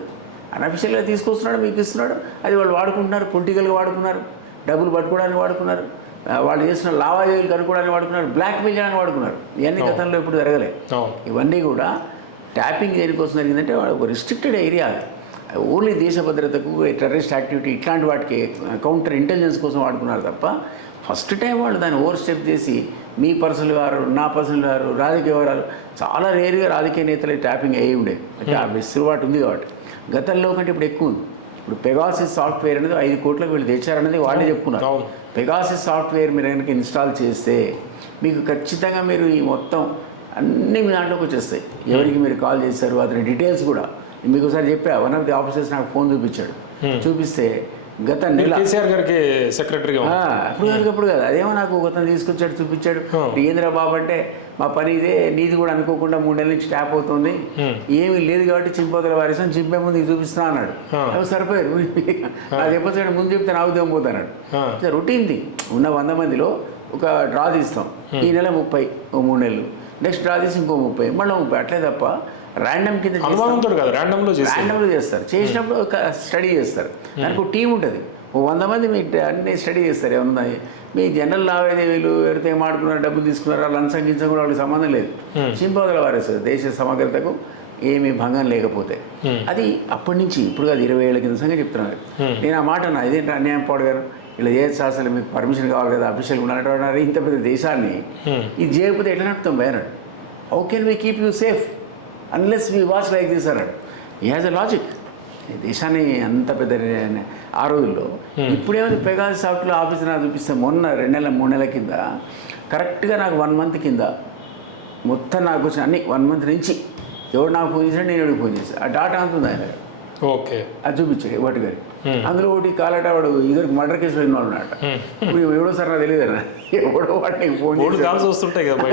అన్అఫీషియల్గా తీసుకొస్తున్నాడు, మీకు ఇస్తున్నాడు, అది వాళ్ళు వాడుకుంటున్నారు, పొలిటికల్గా వాడుకున్నారు, డబ్బులు పట్టుకోవడానికి వాడుకున్నారు, వాళ్ళు చేసిన లావాదేవీలు కనుక్కోవడానికి వాడుకున్నారు, బ్లాక్మెయిల్ చేయడానికి వాడుకున్నారు. ఇవన్నీ గతంలో ఎప్పుడు జరగలేదు. ఇవన్నీ కూడా ట్యాపింగ్ దేనికోసం జరిగిందంటే ఒక రిస్ట్రిక్టెడ్ ఏరియా, అది ఓన్లీ దేశ భద్రతకు, టెర్రరిస్ట్ యాక్టివిటీ ఇట్లాంటి వాటికి కౌంటర్ ఇంటెలిజెన్స్ కోసం వాడుకున్నారు తప్ప ఫస్ట్ టైం వాళ్ళు దాన్ని ఓవర్ స్టెప్ చేసి మీ పర్సనల్ వారు, నా పర్సనల్ వారు, రాజకీయ వివరాలు చాలా రేరుగా రాజకీయ నేతలు ట్యాపింగ్ అయ్యి ఉండేది. అంటే ఆ వెసులుబాటు ఉంది కాబట్టి. గతంలో కంటే ఇప్పుడు ఎక్కువ ఉంది. ఇప్పుడు పెగాసిస్ సాఫ్ట్వేర్ అనేది 5 కోట్లకు వీళ్ళు తెచ్చారనేది వాళ్ళే చెప్పుకున్నారు. పెగాసిస్ సాఫ్ట్వేర్ మీరు కనుక ఇన్స్టాల్ చేస్తే మీకు ఖచ్చితంగా మీరు ఈ మొత్తం అన్నీ మీ దాంట్లోకి వచ్చేస్తాయి. ఎవరికి మీరు కాల్ చేశారు అతని డీటెయిల్స్ కూడా మీకు ఒకసారి చెప్పా. వన్ ఆఫ్ ది ఆఫీసర్స్ నాకు ఫోన్ చూపించాడు. చూపిస్తే గత నెల కేసీఆర్ గారికి సెక్రటరీగా అప్పుడు కదా అదేమో నాకు గతం తీసుకొచ్చాడు, చూపించాడు. ఏంద్ర బాబు అంటే మా పని ఇదే, నీది కూడా అనుకోకుండా 3 నెలల నుంచి ట్యాప్ అవుతుంది, ఏమీ లేదు కాబట్టి చింపోతల వారిసం చింపే ముందు ఇది చూపిస్తా అన్నాడు. అవి సరిపోయారు. నాకు చెప్పొచ్చాడు, ముందు చెప్తే నా ఉద్యోగం పోతాడు. రొటీన్ది ఉన్న 100 మందిలో ఒక డ్రా తీస్తాం. ఈ నెల 30, ఓ 3 నెలలు, నెక్స్ట్ డ్రా తీసి ఇంకో 30, మళ్ళీ 30, అట్లే తప్ప ర్యాండమ్ కింద ర్యాండమ్లో చేస్తారు. చేసినప్పుడు ఒక స్టడీ చేస్తారు. దానికి ఒక టీం ఉంటుంది, ఓ 100 మంది మీ అన్ని స్టడీ చేస్తారు. ఏమన్నా మీ జనరల్ లావాదేవీలు ఎవరితో ఏం ఆడుకున్నారు, డబ్బులు తీసుకున్నారా, లంచం గించం కూడా వాళ్ళకి సంబంధం లేదు. చింపోదల వారేస్తారు దేశ సమగ్రతకు ఏమీ భంగం లేకపోతే. అది అప్పటి నుంచి ఇప్పుడు కాదు, 20 ఏళ్ళ కింద సంగతి చెప్తున్నారు. నేను ఆ మాట అన్నా, ఇదేంటి అన్యాయం పాడు గారు, ఇలా చేయొచ్చు, అసలు మీకు పర్మిషన్ కావాలి కదా, అఫీషియల్గా ఉన్నట్టు ఇంత పెద్ద దేశాన్ని ఇది చేయకపోతే ఎట్లా నడుపుతాం భయనాడు. How can we keep you safe unless we watch like this అన్నాడు. ఈ హ్యాజ్ అ లాజిక్. దేశాన్ని అంత పెద్ద ఆ రోజుల్లో ఇప్పుడేమైంది, పెగాసిస్ సాఫ్ట్వేర్ ఆఫీసర్ నాకు చూపిస్తే మొన్న 2 నెలల 3 నెలల కింద కరెక్ట్గా నాకు 1 మంత్ కింద మొత్తం నాకు వచ్చిన అన్ని 1 మంత్ నుంచి ఎవడు నాకు ఫోన్ చేశాడు, నేను ఎవరికి ఫోన్ చేశాను, ఆ డాటా అంతుంది ఆయన. ఓకే, అది చూపించాడు ఒకటి గారి. అందులో ఒకటి కాలట వాడు ఇద్దరికి మర్డర్ కేసులో ఇన్వాల్వ్ ఉన్నాడు. ఇప్పుడు ఎవడో సార్ నాకు తెలియదు అన్న, ఎవడో వాడు నీకు ఫోన్ వస్తుంటాయి కదా,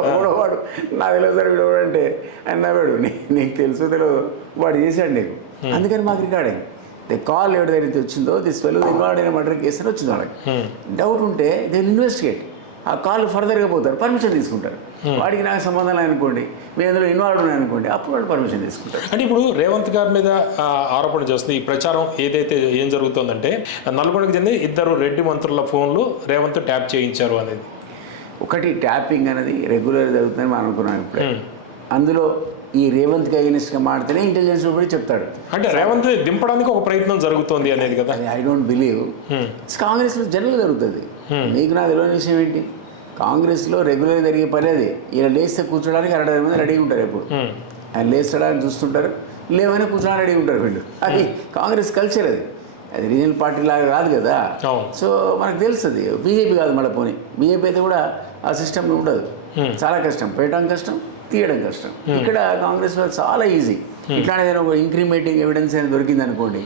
ఎవడో వాడు నాకు తెలియదు సార్ వీడు అంటే ఆయన నవ్వాడు. నీకు తెలుసు తెలియదు, వాడు చేశాడు నీకు, అందుకని మాకు రికార్డ్ అయింది. దే కాల్ ఎవరి దగ్గర వచ్చిందో దిస్ వెల్ ఇన్వాల్వ్ అయిన మర్డర్ కేసు అని వచ్చింది. వాళ్ళకి డౌట్ ఉంటే దే ఇన్వెస్టిగేట్, ఆ కాల్ ఫర్దర్గా పోతారు, పర్మిషన్ తీసుకుంటారు. వాడికి నాకు సంబంధం అనుకోండి, మేము అందులో ఇన్వాల్వ్ ఉన్నాయి అనుకోండి, అప్పుడు వాళ్ళు పర్మిషన్ తీసుకుంటారు. అంటే ఇప్పుడు రేవంత్ గారి మీద ఆరోపణ చేస్తుంది ఈ ప్రచారం ఏదైతే ఏం జరుగుతుందంటే, నల్గొండకు చెంది 2 రెడ్డి మంత్రుల ఫోన్లు రేవంత్ ట్యాప్ చేయించారు అనేది. ఒకటి ట్యాపింగ్ అనేది రెగ్యులర్ జరుగుతుందని మనం అనుకున్నాం ఇప్పుడే. అందులో ఈ రేవంత్కి అగెనిస్ట్గా మాడితేనే ఇంటెలిజెన్స్ కూడా చెప్తాడు. అంటే రేవంత్ దింపడానికి ఒక ప్రయత్నం జరుగుతుంది అనేది కదా. I don't believe. కాంగ్రెస్లో జనరల్ జరుగుతుంది. మీకు నాకు తెలియని విషయం ఏంటి, కాంగ్రెస్లో రెగ్యులర్గా జరిగే పని అది. ఇలా లేస్తే కూర్చోడానికి 60 మంది రెడీగా ఉంటారు. ఎప్పుడు ఆయన లేస్తడానికి చూస్తుంటారు, లేవైనా కూర్చోడానికి రెడీగా ఉంటారు వీళ్ళు. అది కాంగ్రెస్ కల్చర్. అది రీజనల్ పార్టీ లాగా కాదు కదా. సో మనకు తెలుస్తుంది. బీజేపీ కాదు మళ్ళీ పోనీ, బీజేపీ అయితే కూడా ఆ సిస్టమ్ ఉండదు. చాలా కష్టం, పెట్టడం కష్టం, తీయడం కష్టం. ఇక్కడ కాంగ్రెస్ వాళ్ళు చాలా ఈజీ. ఇట్లానే ఏదైనా ఒక ఇంక్రిమేటింగ్ ఎవిడెన్స్ అయినా దొరికింది అనుకోండి,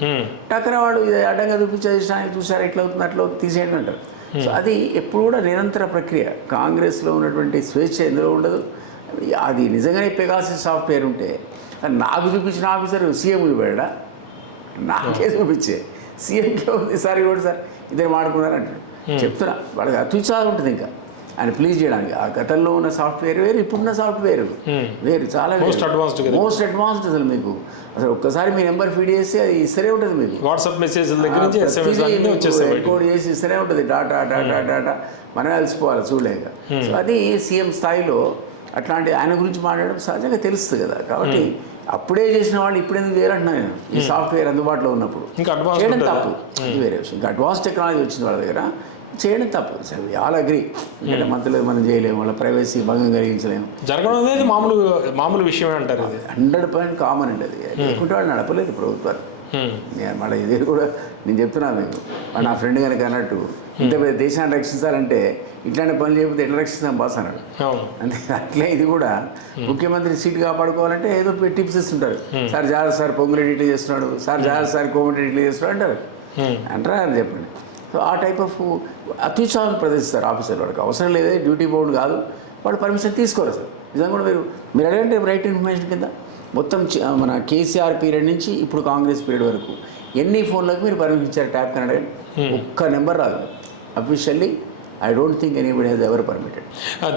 టక్కన వాడు ఇది అడ్డంగా చూపించేసానికి చూసారు, ఎట్లా అవుతుంది అట్లా తీసేయండి అంటారు. సో అది ఎప్పుడు కూడా నిరంతర ప్రక్రియ. కాంగ్రెస్లో ఉన్నటువంటి స్వేచ్ఛ ఎందులో ఉండదు. అది నిజంగానే పెగాసిస్ సాఫ్ట్వేర్ ఉంటే నాకు చూపించిన ఆఫీసర్ సీఎం చూపాడా, నాకే చూపించే సీఎంకే ఉంది సార్ కూడా సార్ ఇద్దరు మాడుకున్నారు అంటాడు. చెప్తున్నా వాళ్ళకి అత్యుత్సాహం ఉంటుంది ఇంకా ఆయన ప్లీజ్ చేయడానికి. ఆ గతంలో ఉన్న సాఫ్ట్వేర్ వేరు, ఇప్పుడున్న సాఫ్ట్వేర్ వేరు, చాలా మోస్ట్ అడ్వాన్స్డ్. అసలు మీకు అసలు ఒక్కసారి మీ నెంబర్ ఫీడ్ చేస్తే అది ఇస్తూనే ఉంటుంది. మీకు వాట్సాప్ మెసేజ్ రికార్డ్ చేసి ఇస్తూనే ఉంటుంది. డాటా మనమే అలసిపోవాలి చూడలేక. సో అది సీఎం స్థాయిలో అట్లాంటి ఆయన గురించి మాట్లాడడం సహజంగా తెలుస్తుంది కదా. కాబట్టి అప్పుడే చేసిన వాళ్ళు ఇప్పుడు ఎందుకు చేయాలంటున్నా నేను, ఈ సాఫ్ట్వేర్ అందుబాటులో ఉన్నప్పుడు చేయడం తప్పు, ఇది వేరే విషయం. ఇంకా అడ్వాన్స్ టెక్నాలజీ వచ్చింది వాళ్ళ దగ్గర, చేయడం తప్పు సార్ ఆల్ అగ్రి. ఎందుకంటే మంత్రులు మనం చేయలేము, వాళ్ళ ప్రైవసీ భంగం కలిగించలేము. జరగడం అనేది మామూలు విషయమే అంటారు. ఇది 100% కామన్ అండి. అది లేకుంటే వాళ్ళు నడపలేదు ప్రభుత్వాలు. మన ఇది కూడా నేను చెప్తున్నాను మీకు, నా ఫ్రెండ్ కనుక అన్నట్టు ఇంత పెద్ద దేశాన్ని రక్షించాలంటే ఇట్లాంటి పనులు చేయకపోతే ఎట్లా రక్షిస్తాం బాస్ అన్నాడు. అంతే అట్లే ఇది కూడా ముఖ్యమంత్రి సీట్ కాపాడుకోవాలంటే ఏదో టిప్స్ ఇస్తుంటారు. సార్ జాగ్రత్త సార్ పొంగులేటి ఇట్లా చేస్తున్నాడు, సార్ జాగ్రత్త సార్ కోమటి ఇట్లా చేస్తున్నాడు అంటారు. అంటారా అని చెప్పండి. సో ఆ టైప్ ఆఫ్ అత్యుత్సాహం ప్రదర్శిస్తారు ఆఫీసర్లు. వాడికి అవసరం లేదే, డ్యూటీ బౌండ్ కాదు, వాడు పర్మిషన్ తీసుకోరు సార్. నిజంగా కూడా మీరు అడగండి రైట్ ఇన్ఫర్మేషన్ కింద మొత్తం మన కేసీఆర్ పీరియడ్ నుంచి ఇప్పుడు కాంగ్రెస్ పీరియడ్ వరకు ఎన్ని ఫోన్లకు మీరు పర్మిషన్ ఇచ్చారు ట్యాప్ అని అడగండి. ఒక్క నెంబర్ రాదు officially. I don't think anybody has ever permitted.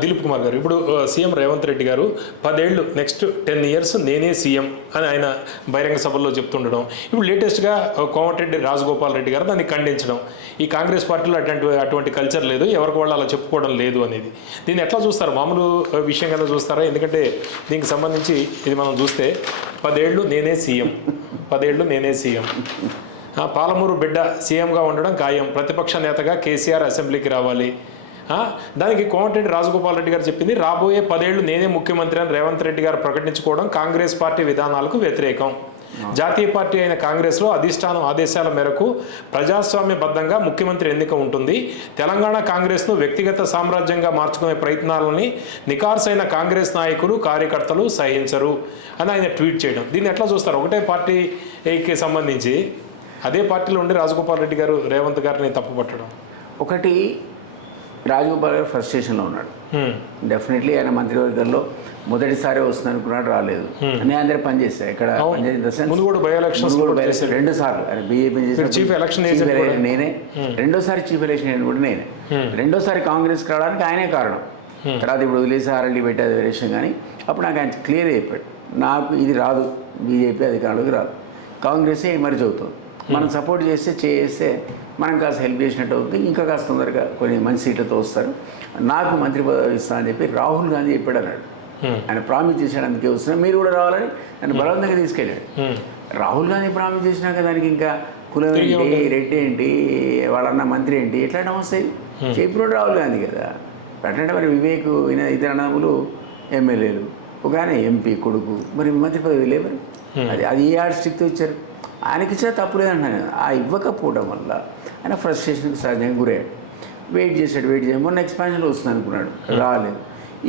Dilip Kumar గారు, ఇప్పుడు సీఎం రేవంత్ రెడ్డి గారు 10 ఏళ్ళు నెక్స్ట్ 10 years నేనే సీఎం అని ఆయన బహిరంగ సభల్లో చెప్తుండడం, ఇప్పుడు లేటెస్ట్గా కోమటిరెడ్డి రాజగోపాల్ రెడ్డి గారు దాన్ని ఖండించడం, ఈ కాంగ్రెస్ పార్టీలో అటువంటి కల్చర్ లేదు, ఎవరికి వాళ్ళు అలా చెప్పుకోవడం లేదు అనేది, దీన్ని ఎట్లా చూస్తారు? మామూలు విషయం కదా చూస్తారా? ఎందుకంటే దీనికి సంబంధించి ఇది మనం చూస్తే 10 ఏళ్ళు నేనే సీఎం, 10 ఏళ్ళు నేనే సీఎం, పాలమూరు బిడ్డ సీఎంగా ఉండడం ఖాయం, ప్రతిపక్ష నేతగా కేసీఆర్ అసెంబ్లీకి రావాలి. దానికి కోమటిరెడ్డి రాజగోపాల్ రెడ్డి గారు చెప్పింది రాబోయే 10 ఏళ్ళు నేనే ముఖ్యమంత్రి అని రేవంత్ రెడ్డి గారు ప్రకటించుకోవడం కాంగ్రెస్ పార్టీ విధానాలకు వ్యతిరేకం. జాతీయ పార్టీ అయిన కాంగ్రెస్లో అధిష్టానం ఆదేశాల మేరకు ప్రజాస్వామ్యబద్ధంగా ముఖ్యమంత్రి ఎన్నిక ఉంటుంది. తెలంగాణ కాంగ్రెస్ను వ్యక్తిగత సామ్రాజ్యంగా మార్చుకునే ప్రయత్నాలని నికార్సైన కాంగ్రెస్ నాయకులు కార్యకర్తలు సహించరు అని ఆయన ట్వీట్ చేయడం. దీన్ని ఎట్లా చూస్తారు? ఒకటే పార్టీకి సంబంధించి అదే పార్టీలో ఉండి రాజగోపాల్ రెడ్డి గారు రేవంత్ గారిని తప్పుపట్టడం. ఒకటి, రాజగోపాల్ గారు ఫ్రస్ట్రేషన్లో ఉన్నాడు. డెఫినెట్లీ ఆయన మంత్రివర్గంలో మొదటిసారి వస్తుంది అనుకున్నాడు, రాలేదు. నేను అందరూ పనిచేస్తాను ఇక్కడ పనిచేసిన 2 సార్లు ఆయన బీజేపీ చీఫ్ ఎలక్షన్ నేనే, రెండోసారి చీఫ్ ఎలక్షన్ కూడా నేనే, రెండోసారి కాంగ్రెస్కి రావడానికి ఆయనే కారణం. తర్వాత ఇప్పుడు వదిలేసి ఆర్ఎల్డీ పెట్టే అది విషయం. కానీ అప్పుడు నాకు ఆయన క్లియర్ చెప్పాడు, నాకు ఇది రాదు, బీజేపీ అధికారంలోకి రాదు, కాంగ్రెసే మరి చదువుతుంది, మనం సపోర్ట్ చేస్తే మనం కాస్త హెల్ప్ చేసినట్టు అవుతుంది, ఇంకా కాస్త తొందరగా కొన్ని మంచి సీట్లతో వస్తారు, నాకు మంత్రి పదవి ఇస్తా అని చెప్పి రాహుల్ గాంధీ చెప్పాడు అన్నాడు. ఆయన ప్రామిస్ చేశాడు, అందుకే వస్తున్నా, మీరు కూడా రావాలని ఆయన బలవంతంగా తీసుకెళ్ళాడు. రాహుల్ గాంధీ ప్రామిస్ చేసినాక దానికి ఇంకా కులం ఏంటి, రెడ్డి ఏంటి, వాళ్ళన్న మంత్రి ఏంటి, ఎట్లా వస్తాయి? చెప్పినోడు రాహుల్ గాంధీ కదా. అట్లంటే మరి వివేక్ ఇతర అన్నములు ఎమ్మెల్యేలు, ఒక ఆయన ఎంపీ కొడుకు, మరి మంత్రి పదవి లేవు. అది ఏ ఆర్ట్ స్టిక్తో ఇచ్చారు? ఆయనకి ఇచ్చినా తప్పు లేదంటున్నాను. ఆ ఇవ్వకపోవడం వల్ల ఆయన ఫ్రస్ట్రేషన్కి సహజంగా గురయ్యాడు. వెయిట్ చేసాడు, మొన్న ఎక్స్పాన్షన్లో వస్తుంది అనుకున్నాడు, రాలేదు.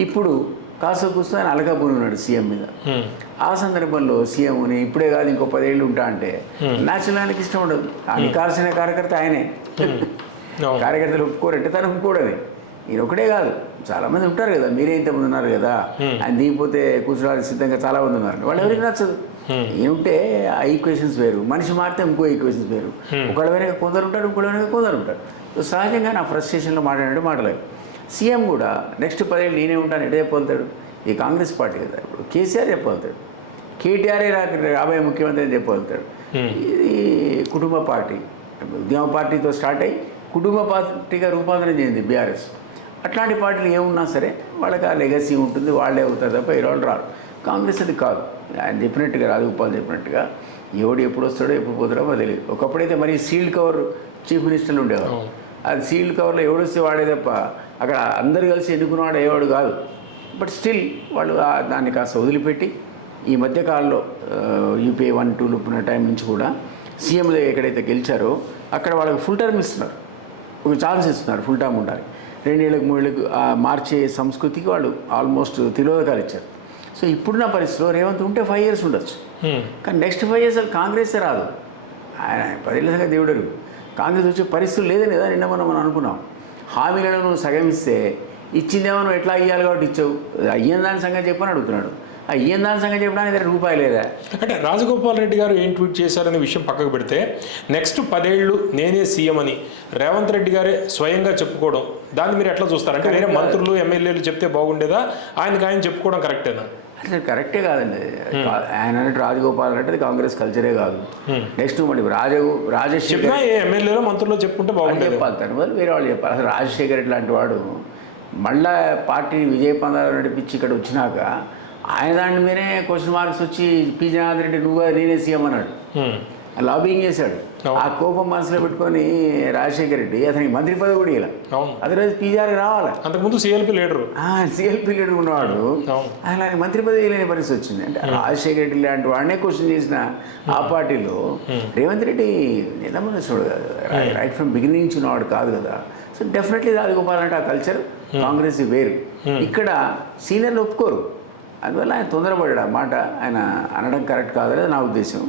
ఇప్పుడు కాస్త కూర్చొని ఆయన అలగబోని ఉన్నాడు సీఎం మీద. ఆ సందర్భంలో సీఎంని ఇప్పుడే కాదు ఇంకో 10 ఏళ్ళు ఉంటా అంటే న్యాచురల్ ఆయనకి ఇష్టం ఉండదు. ఆయన కాల్సిన కార్యకర్త ఆయనే. కార్యకర్తలు ఒప్పుకోరంటే తను ఒప్పుకోడని. ఈయన ఒకటే కాదు, చాలామంది ఉంటారు కదా, మీరే ఇంతమంది ఉన్నారు కదా, ఆయన దిగిపోతే కూర్చోడానికి సిద్ధంగా చాలామంది ఉన్నారు, వాళ్ళు ఎవరికి నచ్చదు. ఏముంటే ఆ ఈక్వేషన్స్ వేరు, మనిషి మారితే ఇంకో ఈక్వేషన్స్ వేరు. ఒకళ్ళ వెనక కొందరు ఉంటారు, ఇంకోళ్ళ వెనక కొందరు ఉంటారు. సో సహజంగా నా ఫ్రస్ట్రేషన్లో మాట్లాడలేదు. సీఎం కూడా నెక్స్ట్ 10 ఏళ్ళు నేనే ఉంటాను ఎట్లా చెప్పగలుగుతాడు? ఈ కాంగ్రెస్ పార్టీ కదా, ఇప్పుడు కేసీఆర్ చెప్పగలుగుతాడు, కేటీఆర్ఏ రాబోయే ముఖ్యమంత్రి అని చెప్పగలుగుతాడు. ఇది కుటుంబ పార్టీ, ఉద్యమ పార్టీతో స్టార్ట్ అయ్యి కుటుంబ పార్టీగా రూపాంతరం చెందింది బీఆర్ఎస్. అట్లాంటి పార్టీలు ఏమున్నా సరే వాళ్ళకి ఆ లెగసీ ఉంటుంది, వాళ్ళే అవుతారు తప్ప ఈ వాళ్ళు రారు. కాంగ్రెస్ అది కాదు. ఆయన చెప్పినట్టుగా, రాజగోపాల్ చెప్పినట్టుగా ఎవడు ఎప్పుడు వస్తాడో ఎప్పుడు పోతాడో తెలియదు. ఒకప్పుడైతే మరి సీల్డ్ కవర్ చీఫ్ మినిస్టర్లు ఉండేవారు. అది సీల్డ్ కవర్లో ఎవడొస్తే వాడే తప్ప అక్కడ అందరు కలిసి ఎన్నుకున్నవాడు అయ్యేవాడు కాదు. బట్ స్టిల్ వాళ్ళు దాన్ని కాస్త వదిలిపెట్టి ఈ మధ్యకాలంలో యూపీఏ 1-2 ఉన్న టైం నుంచి కూడా సీఎంలు ఎక్కడైతే గెలిచారో అక్కడ వాళ్ళకి ఫుల్ టర్మ్ ఇస్తున్నారు, ఒక ఛాన్స్ ఇస్తున్నారు, ఫుల్ టర్మ్ ఉండాలి. 2 ఏళ్ళకి 3 ఏళ్ళకి మార్చే సంస్కృతికి వాళ్ళు ఆల్మోస్ట్ తిలోదకాలు ఇచ్చారు. సో ఇప్పుడున్న పరిస్థితిలో రేవంత్ ఉంటే 5 years ఉండొచ్చు, కానీ నెక్స్ట్ 5 years కాంగ్రెసే రాదు. ఆయన 10 ఏళ్ళ సంగతి దేవుడరు. కాంగ్రెస్ వచ్చే పరిస్థితులు లేదని కదా నిన్న మనం అనుకున్నాం. హామీలను నువ్వు సగం ఇస్తే ఇచ్చిందేమో నువ్వు ఎట్లా ఇవ్వాలి కాబట్టి ఇచ్చావు, అయ్యని దాని సంగతి చెప్పని అడుగుతున్నాడు. అయ్యని దాని సంగతి చెప్పడానికి రూపాయి లేదా? అంటే రాజగోపాల్ రెడ్డి గారు ఏం ట్వీట్ చేశారనే విషయం పక్కకు పెడితే నెక్స్ట్ 10 ఏళ్ళు నేనే సీఎం అని రేవంత్ రెడ్డి గారే స్వయంగా చెప్పుకోవడం, దాన్ని మీరు ఎట్లా చూస్తారు? అంటే వేరే మంత్రులు ఎమ్మెల్యేలు చెప్తే బాగుండేదా, ఆయనకి ఆయన చెప్పుకోవడం కరెక్టేనా? అసలు కరెక్టే కాదండి. ఆయన అన్నట్టు రాజగోపాల్ అంటే కాంగ్రెస్ కల్చరే కాదు. నెక్స్ట్ మరి రాజశేఖర్ ఎమ్మెల్యేలో మంత్రులు చెప్పుకుంటే బాగుంటుంది చెప్పాలి, తర్వాత వేరే వాళ్ళు చెప్పాలి. అసలు రాజశేఖర్ ఇట్లాంటి వాడు మళ్ళా పార్టీని విజయపందాలు నడిపించి ఇక్కడ వచ్చినాక ఆయన దాని మీదనే క్వశ్చన్ మార్క్స్ వచ్చి పి. జనార్దన్ రెడ్డి నువ్వు నేనే సీఎం అన్నాడు, లాబింగ్ చేశాడు. ఆ కోపం మనసులో పెట్టుకొని రాజశేఖర రెడ్డి అతనికి మంత్రి పదవి కూడా ఇలా అవును. అదర్వైజ్ పీజీఆర్కి రావాలి. అంతకుముందు సిఎల్పి లీడరు. సిఎల్పీ లీడర్ ఉన్నవాడు ఆయన మంత్రి పదవి లేని పరిస్థితి వచ్చింది. అంటే రాజశేఖర రెడ్డి లాంటి వాడినే క్వశ్చన్ చేసిన ఆ పార్టీలో రేవంత్ రెడ్డి నిజమనుసుడు కాదు, రైట్ ఫ్రమ్ బిగినింగ్ నుంచి ఉన్నవాడు కాదు కదా. సో డెఫినెట్లీ రాజగోపాల్ అంటే ఆ కల్చర్ కాంగ్రెస్ వేరు. ఇక్కడ సీనియర్లు ఒప్పుకోరు, అందువల్ల ఆయన తొందరపడ్డాడు. ఆ మాట ఆయన అనడం కరెక్ట్ కాదు నా ఉద్దేశం.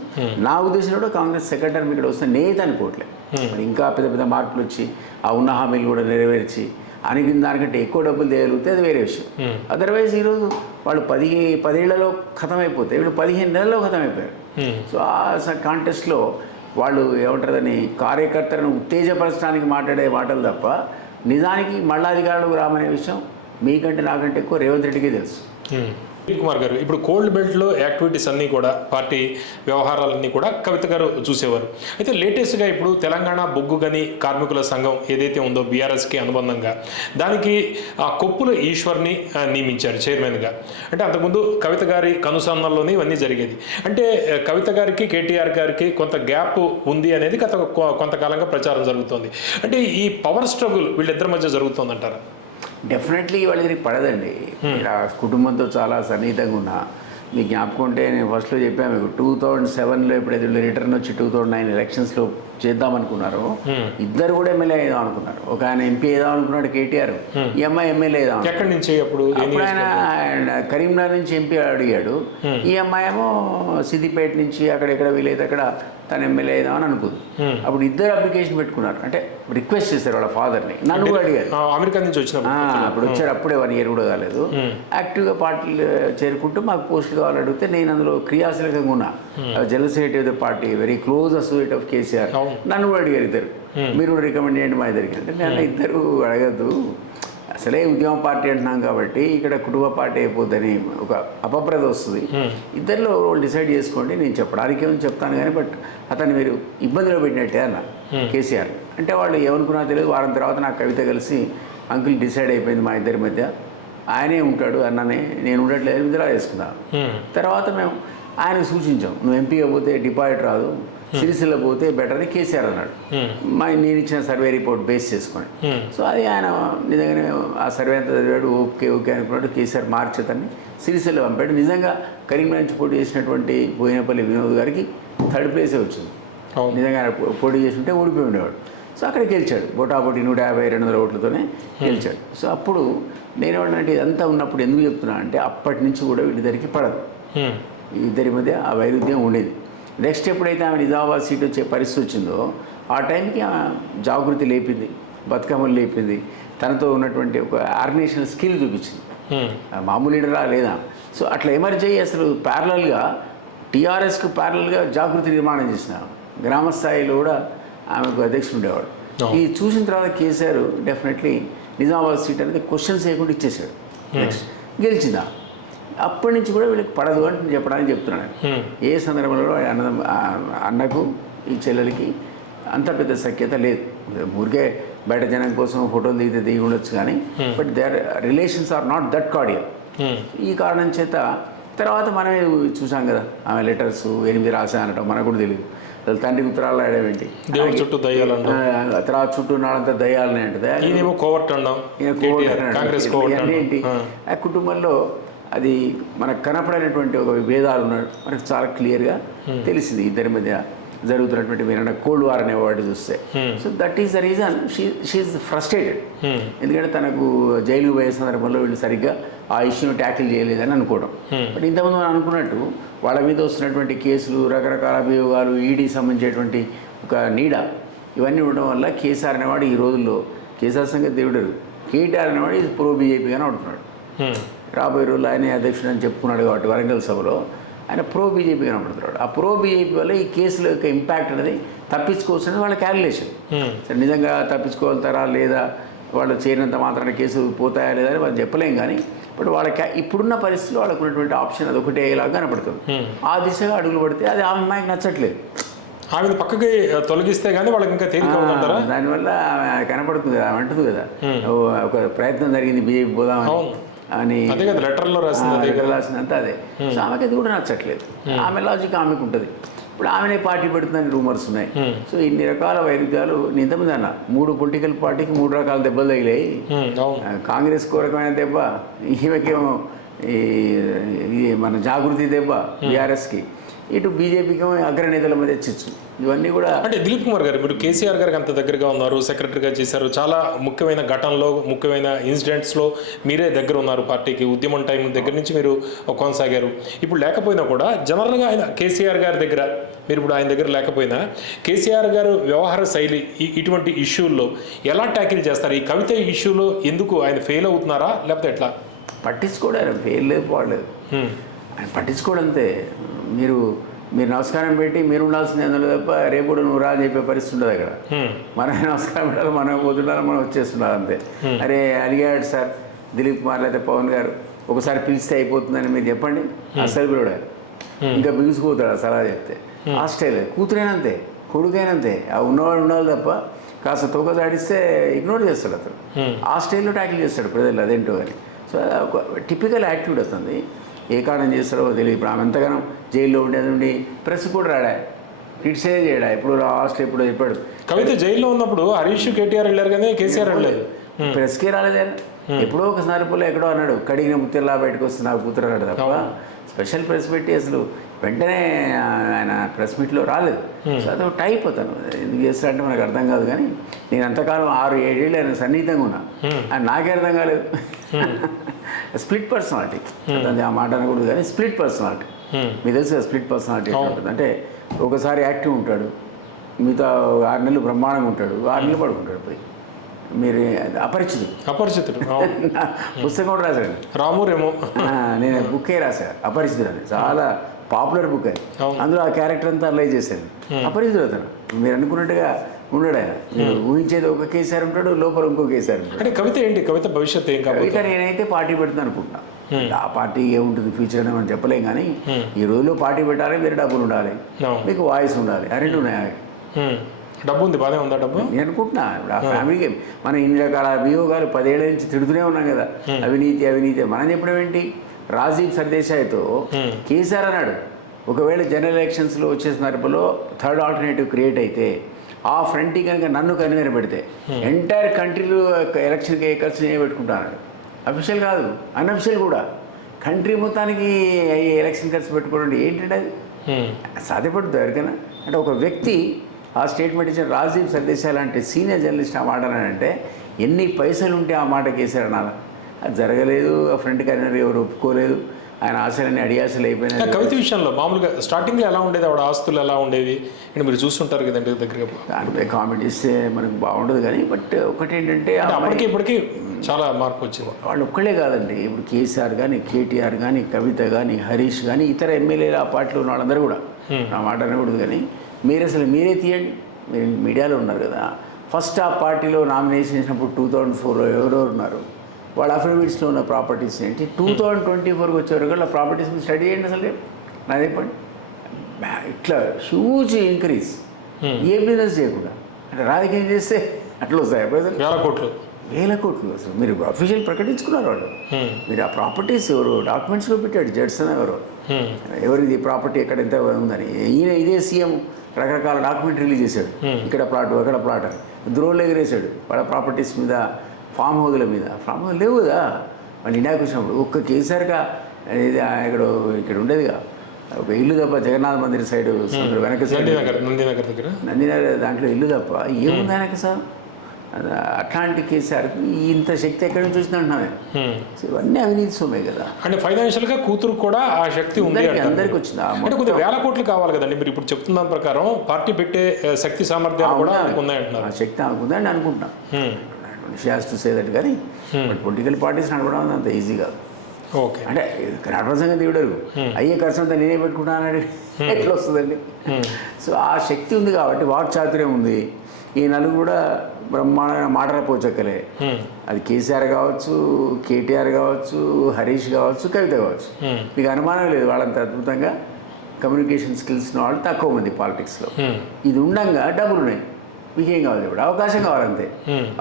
నా ఉద్దేశం కూడా కాంగ్రెస్ సెకండ్ టర్మ్ ఇక్కడ వస్తే నేత అనుకోవట్లేదు. మరి ఇంకా పెద్ద పెద్ద మార్పులు వచ్చి ఆ ఉన్న హామీలు కూడా నెరవేర్చి అనిగిన దానికంటే ఎక్కువ డబ్బులు తేగలిగితే అది వేరే విషయం. అదర్వైజ్ ఈరోజు వాళ్ళు 10 ఏళ్లలో ఖతం అయిపోతే వీళ్ళు 15 నెలల్లో ఖతం అయిపోయారు. సో ఆ కాంటెస్ట్లో వాళ్ళు ఏమంటారని కార్యకర్తలను ఉత్తేజపరచడానికి మాట్లాడే మాటలు తప్ప నిజానికి మళ్ళా అధికారులకు రామనే విషయం మీకంటే నాకంటే ఎక్కువ రేవంత్ రెడ్డికి తెలుసు. దిలీప్ కుమార్ గారు, ఇప్పుడు కోల్డ్ బెల్ట్లో యాక్టివిటీస్ అన్నీ కూడా పార్టీ వ్యవహారాలన్నీ కూడా కవిత గారు చూసేవారు. అయితే లేటెస్ట్గా ఇప్పుడు తెలంగాణ బొగ్గు గని కార్మికుల సంఘం ఏదైతే ఉందో బీఆర్ఎస్కి అనుబంధంగా దానికి కొప్పుల ఈశ్వర్ని నియమించారు చైర్మన్గా. అంటే అంతకుముందు కవిత గారి కనుసన్నల్లోనే ఇవన్నీ జరిగేది. అంటే కవిత గారికి కేటీఆర్ గారికి కొంత గ్యాప్ ఉంది అనేది కొంతకాలంగా ప్రచారం జరుగుతోంది. అంటే ఈ పవర్ స్ట్రగుల్ వీళ్ళిద్దరి మధ్య జరుగుతుందంటారా? డెఫినెట్లీ వాళ్ళకి పడదండి. కుటుంబంతో చాలా సన్నిహితంగా ఉన్నా మీకు జ్ఞాపకం ఉంటే నేను ఫస్ట్లో చెప్పాను మీకు 2007లో ఎప్పుడైతే రిటర్న్ వచ్చి 2009 ఎలక్షన్స్లో చేద్దామనుకున్నారు. ఇద్దరు కూడా ఎమ్మెల్యే వేద్దాం అనుకున్నారు. ఒక ఆయన ఎంపీ వేద్దాం అనుకున్నాడు కేటీఆర్, ఈ అమ్మాయి ఎమ్మెల్యే వేద్దాం. ఎక్కడి నుంచి? అప్పుడు ఆయన కరీంనగర్ నుంచి ఎంపీ అడిగాడు, ఈ అమ్మాయి ఏమో సిద్దిపేట నుంచి అక్కడెక్కడ వీలైతే అక్కడ తను ఎమ్మెల్యే వేద్దామని అనుకుంది. అప్పుడు ఇద్దరు అప్లికేషన్ పెట్టుకున్నారు, అంటే రిక్వెస్ట్ చేశారు వాళ్ళ ఫాదర్ని. నన్ను కూడా అడిగారు, అమెరికా నుంచి వచ్చిన అప్పుడు వచ్చారు, అప్పుడే 1 year కూడా కాలేదు. యాక్టివ్గా పార్టీలు చేరుకుంటూ మాకు పోస్టులు కావాలని అడిగితే నేను అందులో క్రియాశీలకంగా ఉన్నా. General secretary of the party, very close associate of KCR. నన్ను కూడా అడిగారు ఇద్దరు, మీరు కూడా రికమెండ్ చేయండి మా ఇద్దరికి. అంటే నేను ఇద్దరు అడగద్దు, అసలే ఉద్యమ పార్టీ అంటున్నాం కాబట్టి ఇక్కడ కుటుంబ పార్టీ అయిపోద్దని ఒక అపప్రద వస్తుంది. ఇద్దరిలో వాళ్ళు డిసైడ్ చేసుకోండి, నేను చెప్పడానికి ఏమని చెప్తాను కానీ బట్ అతన్ని మీరు ఇబ్బందిలో పెట్టినట్టే అన్న కేసీఆర్. అంటే వాళ్ళు ఏమనుకున్నా తెలియదు. వారం తర్వాత నాకు కవిత కలిసి అంకుల్ డిసైడ్ అయిపోయింది మా ఇద్దరి మధ్య, ఆయనే ఉంటాడు అన్ననే, నేను ఉండట్లేదు విధంగా చేసుకున్నాను. తర్వాత మేము ఆయనకు సూచించాం, నువ్వు ఎంపీ పోతే డిపాజిట్ రాదు, సిరిసిల్ల పోతే బెటర్ అని కేసీఆర్ అన్నాడు. నేను ఇచ్చిన సర్వే రిపోర్ట్ బేస్ చేసుకొని. సో అది ఆయన నిజంగానే ఆ సర్వే అంతా చదివాడు, ఓకే ఓకే అనుకున్నాడు. కేసీఆర్ మార్చేతని సిరిసిల్ల పంపాడు. నిజంగా కరీంనగర్ నుంచి పోటీ చేసినటువంటి బోయినపల్లి వినోద్ గారికి 3rd place వచ్చింది. నిజంగా పోటీ చేసి ఉంటే ఓడిపోయి ఉండేవాడు. సో అక్కడ గెలిచాడు, బోటాబోటి 150-200 ఓట్లతోనే గెలిచాడు. సో అప్పుడు నేనేమంటే ఇదంతా ఉన్నప్పుడు ఎందుకు చెప్తున్నా అంటే అప్పటి నుంచి కూడా వీళ్ళిద్దరికి పడదు, ఇద్దరి మధ్య ఆ వైరుధ్యం ఉండేది. నెక్స్ట్ ఎప్పుడైతే ఆమె నిజామాబాద్ సీట్ వచ్చే పరిస్థితి వచ్చిందో ఆ టైంకి ఆమె జాగృతి లేపింది, బతుకమ్మలు లేపింది, తనతో ఉన్నటువంటి ఒక ఆర్గనైజేషన్ స్కిల్ చూపించింది. మామూలు లీడరా లేదా? సో అట్లా ఎమర్జ్ అయ్యి అసలు ప్యారలల్గా టీఆర్ఎస్కు ప్యారలల్గా జాగృతి నిర్మాణం చేసిన గ్రామ స్థాయిలో కూడా ఆమెకు అధ్యక్షుడు ఉండేవాడు. ఈ చూసిన తర్వాత కేసీఆర్ డెఫినెట్లీ నిజామాబాద్ సీట్ అనేది క్వశ్చన్స్ చేయకుండా ఇచ్చేసాడు. నెక్స్ట్ గెలిచిందా, అప్పటి నుంచి కూడా వీళ్ళకి పడదు అని చెప్పడానికి చెప్తున్నాను. ఏ సందర్భంలో అన్నకు ఈ చెల్లెలకి అంత పెద్ద సఖ్యత లేదు. ఊరికే బయట జనం కోసం ఫోటోలు దిగి ఉండొచ్చు కానీ but their relations are not that cordial. ఈ కారణం చేత తర్వాత మనమే చూసాం కదా, ఆమె లెటర్స్ 8 రాసా అనటం మనకు కూడా తెలియదు. అసలు తండ్రికి ఉత్తరాలు రాయడం ఏంటి, తర్వాత చుట్టూ నాడంతా దయ్యాలని అంటది ఏంటి. ఆ కుటుంబంలో అది మనకు కనపడైనటువంటి ఒక విభేదాలు ఉన్నాడు మనకు చాలా క్లియర్గా తెలిసింది ఇద్దరి మధ్య జరుగుతున్నటువంటి మీరు కోల్డ్ వార్ అనే వాటి చూస్తే. So that is the reason she is frustrated. ఎందుకంటే తనకు జైలుకు పోయే సందర్భంలో వీళ్ళు సరిగ్గా ఆ ఇష్యూని ట్యాకిల్ చేయలేదని అనుకోవడం. బట్ ఇంతకుముందు మనం అనుకున్నట్టు వాళ్ళ మీద వస్తున్నటువంటి కేసులు, రకరకాల అభియోగాలు, ఈడీ సంబంధించేటువంటి ఒక నీడ ఇవన్నీ ఉండడం వల్ల కేసీఆర్ అనేవాడు ఈ రోజుల్లో, కేసీఆర్ సంగతి దేవుడరు, కేటీఆర్ అనేవాడు ఇది ప్రో బీజేపీగానే ఉంటున్నాడు. రాబోయే రోజుల్లో ఆయనే అధ్యక్షుడు అని చెప్పుకున్నాడు కాబట్టి వరంగల్ సభలో ఆయన ప్రో బీజేపీ కనపడుతున్నాడు. ఆ ప్రో బీజేపీ వల్ల ఈ కేసుల యొక్క ఇంపాక్ట్ అనేది తప్పించుకోవాల్సింది వాళ్ళ క్యాలిక్యులేషన్. సరే నిజంగా తప్పించుకోగలుగుతారా లేదా, వాళ్ళు చేరినంత మాత్రాన కేసులు పోతాయా లేదా అని వాళ్ళు చెప్పలేం కానీ బట్ వాళ్ళ ఇప్పుడున్న పరిస్థితుల్లో వాళ్ళకు ఉన్నటువంటి ఆప్షన్ అది ఒకటే లాగా కనపడుతుంది. ఆ దిశగా అడుగులు పడితే అది ఆ అమ్మాయికి నచ్చట్లేదు. ఆమెను పక్కకి తొలగిస్తే కానీ వాళ్ళకి ఇంకా తేలిక దానివల్ల ఆమె కనపడుతుంది కదా, ఆమె అంటుంది కదా ఒక ప్రయత్నం జరిగింది బీజేపీ పోదామని అని లెటర్లో రాసినంత అదే. సో ఆమెకి అది కూడా నచ్చట్లేదు. ఆమె లాజిక్ ఆమెకు ఉంటుంది. ఇప్పుడు ఆమెనే పార్టీ పెడుతుందని రూమర్స్ ఉన్నాయి. సో ఇన్ని రకాల వైరుధ్యాలు ఇంతమంది అన్న 3 పొలిటికల్ పార్టీకి 3 రకాల దెబ్బలు తగిలాయి. కాంగ్రెస్ కు రకమైన దెబ్బ, ఈమెకేమో ఈ మన జాగృతి దెబ్బ బీఆర్ఎస్కి, ఇటు బీజేపీకి అగ్రనేతల మధ్య చిచ్చు. ఇవన్నీ కూడా అంటే దిలీప్ కుమార్ గారు, మీరు కేసీఆర్ గారికి అంత దగ్గరగా ఉన్నారు, సెక్రటరీగా చేశారు, చాలా ముఖ్యమైన ఘటనలో ముఖ్యమైన ఇన్సిడెంట్స్లో మీరే దగ్గర ఉన్నారు, పార్టీకి ఉద్యమం టైం దగ్గర నుంచి మీరు కొనసాగారు. ఇప్పుడు లేకపోయినా కూడా జనరల్గా ఆయన కేసీఆర్ గారి దగ్గర, మీరు ఇప్పుడు ఆయన దగ్గర లేకపోయినా కేసీఆర్ గారు వ్యవహార శైలి ఇటువంటి ఇష్యూల్లో ఎలా ట్యాకిల్ చేస్తారు? ఈ కవిత ఇష్యూలో ఎందుకు ఆయన ఫెయిల్ అవుతున్నారా లేకపోతే ఎట్లా? పట్టించుకోవడం ఆయన ఫెయిల్ లేదు, పోవట్లేదు, ఆయన పట్టించుకోవడం అంతే. మీరు నమస్కారం పెట్టి మీరు ఉండాల్సింది అందులో తప్ప రేపు కూడా నువ్వు రా అని చెప్పే పరిస్థితి ఉండదు అక్కడ. మనమే నమస్కారం పెట్టాలి, మనం పోతున్నారు, మనం వచ్చేస్తున్నారు అంతే. అరే అడిగాడు సార్ దిలీప్ కుమార్ అయితే పవన్ గారు, ఒకసారి పిలిస్తే అయిపోతుందని మీరు చెప్పండి, అసలు కూడా ఇంకా బిగుసిపోతాడు సలహా చెప్తే. ఆ స్టైల్ కూతురైనంతే, కొడుకైనంతే, ఆ ఉన్నవాడు ఉండాలి తప్ప కాస్త తోక దాడిస్తే ఇగ్నోర్ చేస్తాడు అతను. ఆ స్టైల్లో ట్యాకిల్ చేస్తాడు ప్రజలు, అదేంటో అని. సో ఒక టిపికల్ యాటిట్యూడ్ వస్తుంది. ఏ కారణం చేస్తాడో తెలియదు. ఇప్పుడు ఆమె ఎంతగానో జైల్లో ఉండేది ప్రెస్ కూడా రాడా, కిట్సే చేయడా, ఇప్పుడు లాస్ట్ ఎప్పుడు చెప్పాడు. కవిత జైల్లో ఉన్నప్పుడు హరీష్ కేటీఆర్ వెళ్ళారు కానీ కేసీఆర్ వెళ్ళలేదు, ప్రెస్కే రాలేదే. ఎప్పుడో ఒకసారి పోలే ఎక్కడో అన్నాడు, కడిగిన ముత్తిలా బయటకు వస్తుంది నాకు కూతురు అన్నాడు తప్ప స్పెషల్ ప్రెస్ పెట్టి అసలు వెంటనే ఆయన ప్రెస్ మీట్లో రాలేదు. సో అదొక టైప్ అతను ఎందుకు చేస్తాడంటే మనకు అర్థం కాదు. కానీ నేను అంతకాలం 6-7 ఏళ్ళు ఆయన సన్నిహితంగా ఉన్నా, ఆయన నాకే అర్థం కాలేదు. స్ప్లిట్ పర్సనాలిటీ, ఆ మాట అనకూడదు కానీ స్ప్లిట్ పర్సనాలిటీ. మీకు తెలుసు స్ప్లిట్ పర్సనాలిటీ ఉంటుంది అంటే ఒకసారి యాక్టివ్ ఉంటాడు, మిగతా 6 నెలలు బ్రహ్మాండంగా ఉంటాడు, 6 నెలలు పడుకుంటాడు పోయి. మీరు అపరిచితుడు పుస్తకం కూడా రాశాడు రామురేమో, నేను బుక్కే రాశాను అపరిచితుడు అని, చాలా పాపులర్ బుక్ అది. అందులో ఆ క్యారెక్టర్ అంతా అలై చేశాను. అపరిచితుడు అతను, మీరు అనుకున్నట్టుగా ఉండడు ఆయన. మీరు ఊహించేది ఒక కేసీఆర్ ఉంటాడు, లోపల ఇంకో కేసీఆర్ ఉంటాడు. అంటే కవిత ఏంటి, కవిత భవిష్యత్తు ఏం? కవిత నేనైతే పార్టీ పెడుతుంది అనుకుంటున్నా. ఆ పార్టీ ఏముంటుంది ఫ్యూచర్ అని మనం చెప్పలేం. కానీ ఈ రోజులో పార్టీ పెట్టాలి, మీరు డబ్బులు ఉండాలి, మీకు వాయిస్ ఉండాలి, ఆ రెండు ఉన్నాయి. డబ్బు ఉంది, బాగానే ఉందా డబ్బు? నేను అనుకుంటున్నా. ఇప్పుడు ఆ ఫ్యామిలీకి మనం ఇన్ని రకాల అభియోగాలు 10 ఏళ్ల నుంచి తిడుతూనే ఉన్నాం కదా, అవినీతి. మనం చెప్పడం ఏంటి? రాజీవ్ సర్దేశాయ్తో కేసీఆర్ అన్నాడు, ఒకవేళ జనరల్ ఎలక్షన్స్లో వచ్చే సందర్భంలో థర్డ్ ఆల్టర్నేటివ్ క్రియేట్ అయితే ఆ ఫ్రంట్కి కనుక నన్ను కన్వీనర్ పెడితే ఎంటైర్ కంట్రీలో ఎలక్షన్కి ఖర్చు పెట్టుకుంటాను. అఫీషియల్ కాదు, అన్అఫీషియల్ కూడా. కంట్రీ మొత్తానికి ఎలక్షన్ ఖర్చు పెట్టుకోవడం ఏంటంటే అది సాధ్యపడుతుంది ఎవరికైనా? అంటే ఒక వ్యక్తి ఆ స్టేట్మెంట్ ఇచ్చిన రాజీవ్ సర్దేశాయ్ లాంటి సీనియర్ జర్నలిస్ట్ ఆ మాట అన్నాడంటే ఎన్ని పైసలు ఉంటే ఆ మాట కేసీఆర్ అనాలి. అది జరగలేదు, ఆ ఫ్రంట్ కన్వీనర్ ఎవరు ఒప్పుకోలేదు, ఆయన ఆశలన్నీ అడియాసలు అయిపోయినాయి. కవిత విషయంలో మామూలుగా స్టార్టింగ్లో ఎలా ఉండేది, ఆవిడ ఆస్తులు ఎలా ఉండేవి అంటే మీరు చూస్తుంటారు కదండి దగ్గరగా. దానిపై కామెంట్ ఇస్తే మనకు బాగుండదు కానీ బట్ ఒకటి ఏంటంటే ఇప్పటికీ చాలా మార్పు వచ్చింది. వాళ్ళు ఒక్కళ్ళే కాదండి, ఇప్పుడు కేసీఆర్ కానీ, కేటీఆర్ కానీ, కవిత కానీ, హరీష్ కానీ, ఇతర ఎమ్మెల్యేలు ఆ పార్టీలో ఉన్న వాళ్ళందరూ కూడా నా మాట అనకూడదు కానీ మీరే తీయండి. మీరు మీడియాలో ఉన్నారు కదా, ఫస్ట్ ఆ పార్టీలో నామినేషన్ చేసినప్పుడు 2004లో ఎవరెవరు ఉన్నారు, వాళ్ళ అఫిడవిట్స్లో ఉన్న ప్రాపర్టీస్ ఏంటి, 2024కి వచ్చేవరకు వాళ్ళ ప్రాపర్టీస్ మీద స్టడీ చేయండి. అసలు నా చెప్పండి, ఇట్లా హ్యూజ్ ఇంక్రీజ్. ఏ బిజినెస్ చేయకుండా అంటే రాజకీయం చేస్తే అట్లా వస్తాయి ప్రజలు వేల కోట్లు. అసలు మీరు అఫీషియల్ ప్రకటించుకున్నారు వాళ్ళు. మీరు ఆ ప్రాపర్టీస్ ఎవరు డాక్యుమెంట్స్లో పెట్టాడు, జడ్సన్ ఎవరిది ప్రాపర్టీ ఎక్కడ ఎంత ఉందని. ఈయన ఇదే సీఎం రకరకాల డాక్యుమెంట్ రిలీజ్ చేశాడు, ఇక్కడ ప్లాట్ అక్కడ ప్లాట్ అని ద్రోణులు ఎగిరేశాడు వాళ్ళ ప్రాపర్టీస్ మీద, ఫామ్ హౌస్ల మీద. ఫామ్ హౌస్ లేవు కదా వాళ్ళు ఇండియాకి వచ్చినప్పుడు. ఒక్క కేసీఆర్గా ఇక్కడ ఉండేదిగా ఒక ఇల్లు తప్ప, జగన్నాథ్ మందిర్ సైడ్ వెనక సైడ్ నందినగర్ దాంట్లో ఇల్లు తప్ప ఏముంది ఆయనకి సార్? అట్లాంటి కేసీఆర్కి ఇంత శక్తి ఎక్కడి నుంచి వచ్చిందంటున్నామే. ఇవన్నీ అవినీతి సొమ్మే కదా. అంటే ఫైనాన్షియల్గా కూతురు కూడా ఆ శక్తి ఉంది, అందరికి వచ్చింది. అంటే కొద్దిగా వేల కోట్లు కావాలి కదండి. మీరు ఇప్పుడు చెప్తున్న దాని ప్రకారం పార్టీ పెట్టే శక్తి సామర్థ్యాలు కూడా ఉన్నాయంటున్నారు. ఆ శక్తి అనుకుందని అనుకుంటున్నాం. She to say that. కానీ పొలిటికల్ పార్టీస్ నడపడం అంత ఈజీ కాదు. ఓకే, అంటే నడపడం సంగతి ఇవ్వడరు, అయ్యే ఖర్చు అంతా నేనే పెట్టుకుంటానని ఎట్లా వస్తుందండి? సో ఆ శక్తి ఉంది కాబట్టి, వాక్చాతుర్యం ఉంది. ఈ నలుగురు కూడా బ్రహ్మాండమైన మాటల పోచక్కలే. అది కేసీఆర్ కావచ్చు, కేటీఆర్ కావచ్చు, హరీష్ కావచ్చు, కవిత కావచ్చు. మీకు అనుమానం లేదు వాళ్ళంత అద్భుతంగా కమ్యూనికేషన్ స్కిల్స్ ఉన్న వాళ్ళు తక్కువ మంది పాలిటిక్స్లో. ఇది ఉండంగా డబ్బులు ఉన్నాయి, మీకేం కావాలి? ఇప్పుడు అవకాశం కావాలంతే.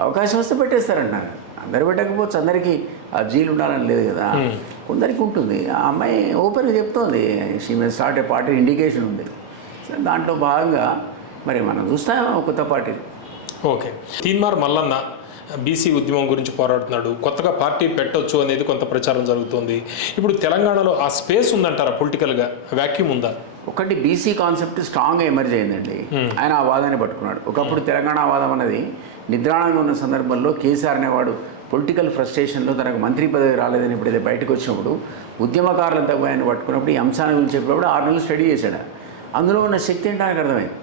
అవకాశం వస్తే పెట్టేస్తారంటున్నారు. అందరు పెట్టకపోవచ్చు, అందరికీ ఆ జీలు ఉండాలని లేదు కదా, కొందరికి ఉంటుంది. ఆ అమ్మాయి ఓపెన్గా చెప్తోంది, she may start a party indication ఉంది. సో దాంట్లో భాగంగా మరి మనం చూస్తాం కొత్త పార్టీ. ఓకే, తీన్మార్ మల్లన్న బీసీ ఉద్యమం గురించి పోరాడుతున్నాడు, కొత్తగా పార్టీ పెట్టొచ్చు అనేది కొంత ప్రచారం జరుగుతుంది. ఇప్పుడు తెలంగాణలో ఆ స్పేస్ ఉందంటారా? పొలిటికల్గా వ్యాక్యూమ్ ఉందా? ఒకటి బీసీ కాన్సెప్ట్ స్ట్రాంగ్గా ఎమర్జ్ అయిందండి. ఆయన ఆ వాదాన్ని పట్టుకున్నాడు. ఒకప్పుడు తెలంగాణ వాదం అనేది నిద్రాణంగా ఉన్న సందర్భంలో కేసీఆర్ అనేవాడు పొలిటికల్ ఫ్రస్ట్రేషన్లో తనకు మంత్రి పదవి రాలేదని ఎప్పుడైతే బయటకు వచ్చినప్పుడు ఉద్యమకారులంతా ఆయన పట్టుకున్నప్పుడు ఈ అంశాన్ని గురించి చెప్పినప్పుడు 6 నెలలు స్టడీ చేశాడు. అందులో ఉన్న శక్తి ఏంటో ఆయనకు అర్థమైంది.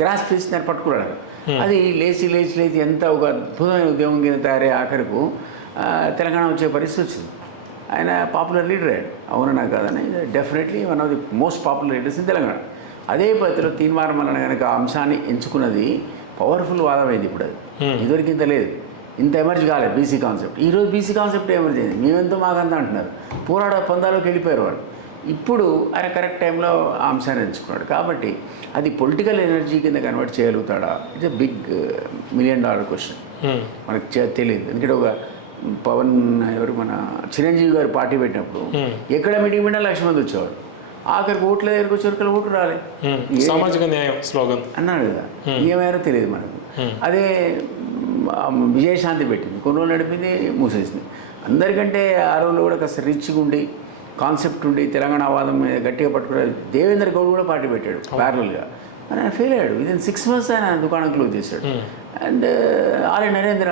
గ్రాస్ ఫీస్ దాన్ని పట్టుకున్నాడు. అది లేచి ఎంత ఒక అద్భుతమైన ఉద్యమం కింద తయారయ్యే ఆఖరికు తెలంగాణ వచ్చే పరిస్థితి వచ్చింది. ఆయన పాపులర్ లీడర్ అయ్యాడు. అవునన్నా కాదని definitely one of the most popular leaders in Telangana. అదే పద్ధతిలో తీన్మార్ మల్లన్న కనుక ఆ అంశాన్ని ఎంచుకున్నది పవర్ఫుల్ వాదం అయింది. ఇప్పుడు అది ఇదివరకు ఇంత లేదు, ఇంత ఎమర్జ్ కాలేదు బీసీ కాన్సెప్ట్. ఈరోజు బీసీ కాన్సెప్ట్ ఎమర్జ్ అయింది. మేమెంతో మాకంతా అంటున్నారు, పోరాడ పందాలోకి వెళ్ళిపోయారు వాళ్ళు. ఇప్పుడు ఆయన కరెక్ట్ టైంలో ఆ అంశాన్ని ఎంచుకున్నాడు. కాబట్టి అది పొలిటికల్ ఎనర్జీ కింద కన్వర్ట్ చేయగలుగుతాడా? It's big $1 million question. మనకు తెలియదు. ఎందుకంటే ఒక పవన్ ఎవరు మన చిరంజీవి గారు పార్టీ పెట్టినప్పుడు ఎక్కడ మీటింగ్ పెట్టినా 1,00,000 మంది వచ్చేవాడు. ఆఖరికి ఓట్ల దగ్గరికి వచ్చేవరకు ఓట్లు రాలే. సామాజిక న్యాయం స్లోగన్ అన్నాడు కదా, ఏమైనా తెలియదు మనకు. అదే విజయశాంతి పెట్టింది, కొన్ని రోజులు నడిపింది, మూసేసింది. అందరికంటే ఆ రోజులు కూడా కాస్త రిచ్గా ఉండి కాన్సెప్ట్ ఉండి తెలంగాణ వాదం మీద గట్టిగా పట్టుకున్నాడు. దేవేంద్ర గౌడ్ కూడా పార్టీ పెట్టాడు ప్యారలల్గా. ఆయన ఫెయిల్ అయ్యాడు. విదిన్ 6 months ఆయన దుకాణం క్లోజ్ చేశాడు. And R A Narendra,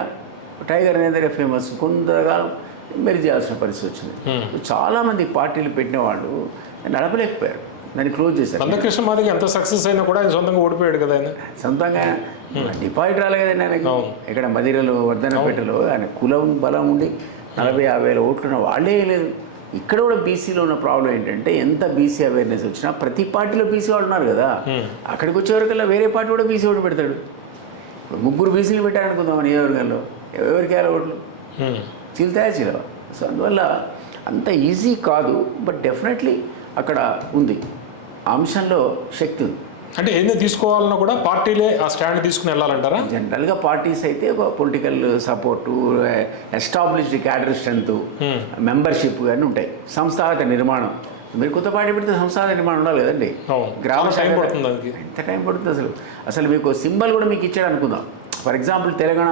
tiger Narendra famous, కొంతకాలం మెరి చేయాల్సిన పరిస్థితి వచ్చింది. చాలామంది పార్టీలు పెట్టిన వాళ్ళు నడపలేకపోయారు, దాన్ని క్లోజ్ చేశారు. మందకృష్ణ మాదిగ ఎంత సక్సెస్ అయినా కూడా ఆయన సొంతంగా ఓడిపోయాడు కదా. ఆయన సొంతంగా డిపాజిట్ రాలే కదండి ఆయనకి. ఇక్కడ మదిరలో వర్ధనపేటలో ఆయన కులం బలం ఉండి 40,000-50,000 ఓట్లున్న వాళ్ళే లేదు. ఇక్కడ కూడా బీసీలో ఉన్న ప్రాబ్లం ఏంటంటే ఎంత బీసీ అవేర్నెస్ వచ్చినా ప్రతి పార్టీలో బీసీ వాళ్ళు ఉన్నారు కదా. అక్కడికి వచ్చేవరకల్లా వేరే పార్టీ కూడా బీసీ ఓటు పెడతాడు. ఇప్పుడు 3 బీసీలు పెట్టారనుకుందాం నియోజకవర్గంలో, ఎవరికి వేల ఓట్లు చీల్తాయా చీలవ. సో అందువల్ల అంత ఈజీ కాదు. బట్ డెఫినెట్లీ అక్కడ ఉంది, ఆ అంశంలో శక్తి ఉంది. అంటే ఏదో తీసుకోవాలన్నా కూడా పార్టీలే ఆ స్టాండ్ తీసుకుని వెళ్ళాలంటారా? జనరల్గా పార్టీస్ అయితే ఒక political support, established cadre strength, membership అని ఉంటాయి. సంస్థాగత నిర్మాణం. మీరు కొత్త పార్టీ పెడితే సంస్థాగత నిర్మాణం ఉండాలి కదండి. గ్రామ ఎంత టైం పడుతుంది అసలు మీకు సింబల్ కూడా మీకు ఇచ్చాడు అనుకుందాం. ఫర్ ఎగ్జాంపుల్ తెలంగాణ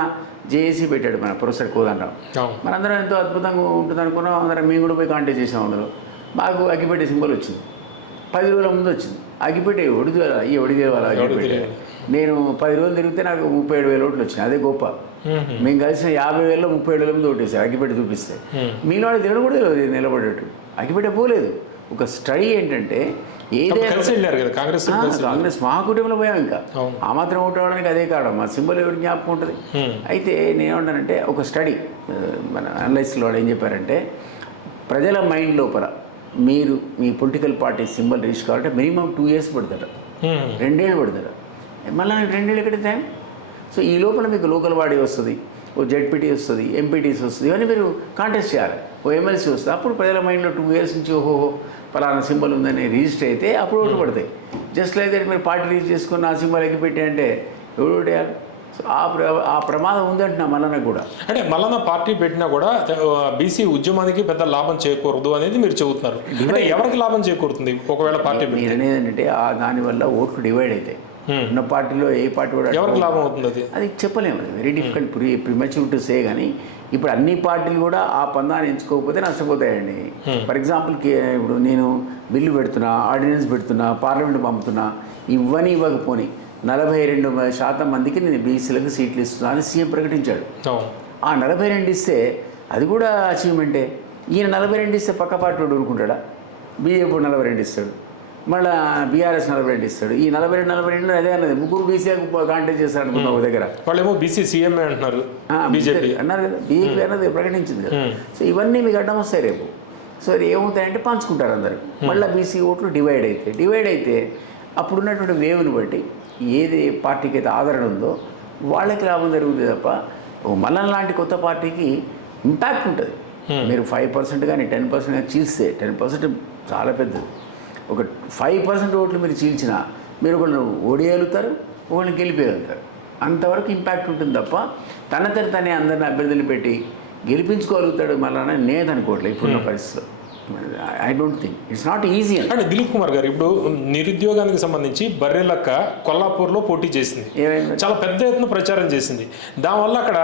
జేఏసీ పెట్టాడు మన ప్రొఫెసర్ కోదండరాం. మనందరం ఎంతో అద్భుతంగా ఉంటుంది అనుకున్నాం. అందరం మేము కూడా పోయి కాంటాక్ట్ చేసాం. అందులో మాకు అగ్గిపెట్టే సింబల్ వచ్చింది. 10 రోజుల ముందు వచ్చింది. అగ్గిపెట్టే ఒడిదేవాల అగ్గిపెట్టే. నేను 10 రోజులు తిరిగితే నాకు 37,000 ఓట్లు వచ్చినాయి. అదే గొప్ప. మేము కలిసి 50,000లో 37,000 మంది ఓటేసారు అగ్గిపెట్టి చూపిస్తే. మీలో తిరగడం కూడా నిలబడేట్టు అగ్గిపెట్టే పోలేదు. ఒక స్టడీ ఏంటంటే కాంగ్రెస్ మా కుటుంబంలో పోయాం. ఇంకా ఆ మాత్రం ఓటు అవడానికి అదే కారణం. మా సింబల్ ఎవరికి జ్ఞాపకం ఉంటుంది. అయితే నేనేమంటానంటే ఒక స్టడీ మన అనలైస్లో ఏం చెప్పారంటే ప్రజల మైండ్ లోపల మీరు మీ పొలిటికల్ పార్టీ సింబల్ రీచ్ కావాలంటే మినిమం 2 years పడతారు, 2 ఏళ్ళు పడతారు. మళ్ళీ 2 ఏళ్ళు ఎక్కడ టైం. సో ఈ లోపల మీకు లోకల్ బాడీ వస్తుంది, ఓ జెడ్పీటీ వస్తుంది, ఎంపీటీస్ వస్తుంది, ఇవన్నీ మీరు కాంటెస్ట్ చేయాలి. ఓ ఎమ్మెల్సీ వస్తుంది. అప్పుడు ప్రజల మైండ్లో 2 years నుంచి ఓహో పలానా సింబల్ ఉందని రిజిస్టర్ అయితే అప్పుడు ఓట్లు పడతాయి. జస్ట్ లైక్ దట్ మీరు పార్టీ రిజిస్టర్ చేసుకుని ఆ సింబల్ ఎక్కిపెట్టి అంటే ఎవరు ఓటేయాలి? సో ఆ ప్రమాదం ఉందంటున్నా మల్లన్న కూడా. అంటే మల్లన్న పార్టీ పెట్టినా కూడా బీసీ ఉద్యమానికి పెద్ద లాభం చేకూరదు అనేది మీరు చెబుతున్నారు. అంటే ఎవరికి లాభం చేకూరుతుంది ఒకవేళ పార్టీ? మీరు అనేది ఏంటంటే దానివల్ల ఓట్లు డివైడ్ అవుతాయి. ఉన్న పార్టీలో ఏ పార్టీ కూడా ఎవరికి లాభం అవుతుంది అది చెప్పలేము. Very difficult premature to say. కానీ ఇప్పుడు అన్ని పార్టీలు కూడా ఆ పందాన్ని ఎంచుకోకపోతే నష్టపోతాయండి. ఫర్ ఎగ్జాంపుల్ ఇప్పుడు నేను బిల్లు పెడుతున్నా, ఆర్డినెన్స్ పెడుతున్నా, పార్లమెంట్ పంపుతున్నా, ఇవ్వకపోని 42% మందికి నేను బీసీలకు సీట్లు ఇస్తున్నా అని సీఎం ప్రకటించాడు. ఆ 42 ఇస్తే అది కూడా అచీవ్మెంటే. ఈయన 42 ఇస్తే పక్క పార్టీ వాడు ఊరుకుంటాడా? బీజేపీ 42 ఇస్తాడు, మళ్ళీ బీఆర్ఎస్ 42 ఇస్తాడు. ఈ 42 అదే అన్నది 3 బీసీలకు కాంటాక్ట్ చేస్తాడు అనుకున్నా ఒక దగ్గర. వాళ్ళేమో బీసీ సీఎం అంటున్నారు, బీజేపీ అన్నారు కదా, బీజేపీ అన్నది ప్రకటించింది కదా. సో ఇవన్నీ మీకు అడ్డం వస్తాయి రేపు. సో అది ఏమవుతాయంటే పంచుకుంటారు అందరు. మళ్ళీ బీసీ ఓట్లు డివైడ్ అయితే అప్పుడున్నటువంటి వేవ్ని బట్టి ఏది పార్టీకి అయితే ఆదరణ ఉందో వాళ్ళకి లాభం జరుగుతుంది తప్ప మల్లన్న లాంటి కొత్త పార్టీకి ఇంపాక్ట్ ఉంటుంది. మీరు 5% కానీ 10% కానీ చీల్స్తే 10% చాలా పెద్దది. ఒక 5% ఓట్లు మీరు చీల్చినా మీరు ఒకళ్ళు ఓడియగలుగుతారు, ఒకళ్ళని గెలిపేయగలుగుతారు. అంతవరకు ఇంపాక్ట్ ఉంటుంది తప్ప తనే అందరిని అభ్యర్థులు పెట్టి గెలిపించుకోగలుగుతాడు మల్లన్న నేను అనుకోవట్లేదు ఇప్పుడున్న పరిస్థితిలో. I don't think it's not easy. అంటే దిలీప్ కుమార్ గారు ఇప్పుడు నిరుద్యోగానికి సంబంధించి బర్రెలక్క కొల్లాపూర్లో పోటీ చేసింది, ఏమైంది? చాలా పెద్ద ఎత్తున ప్రచారం చేసింది. దానివల్ల అక్కడ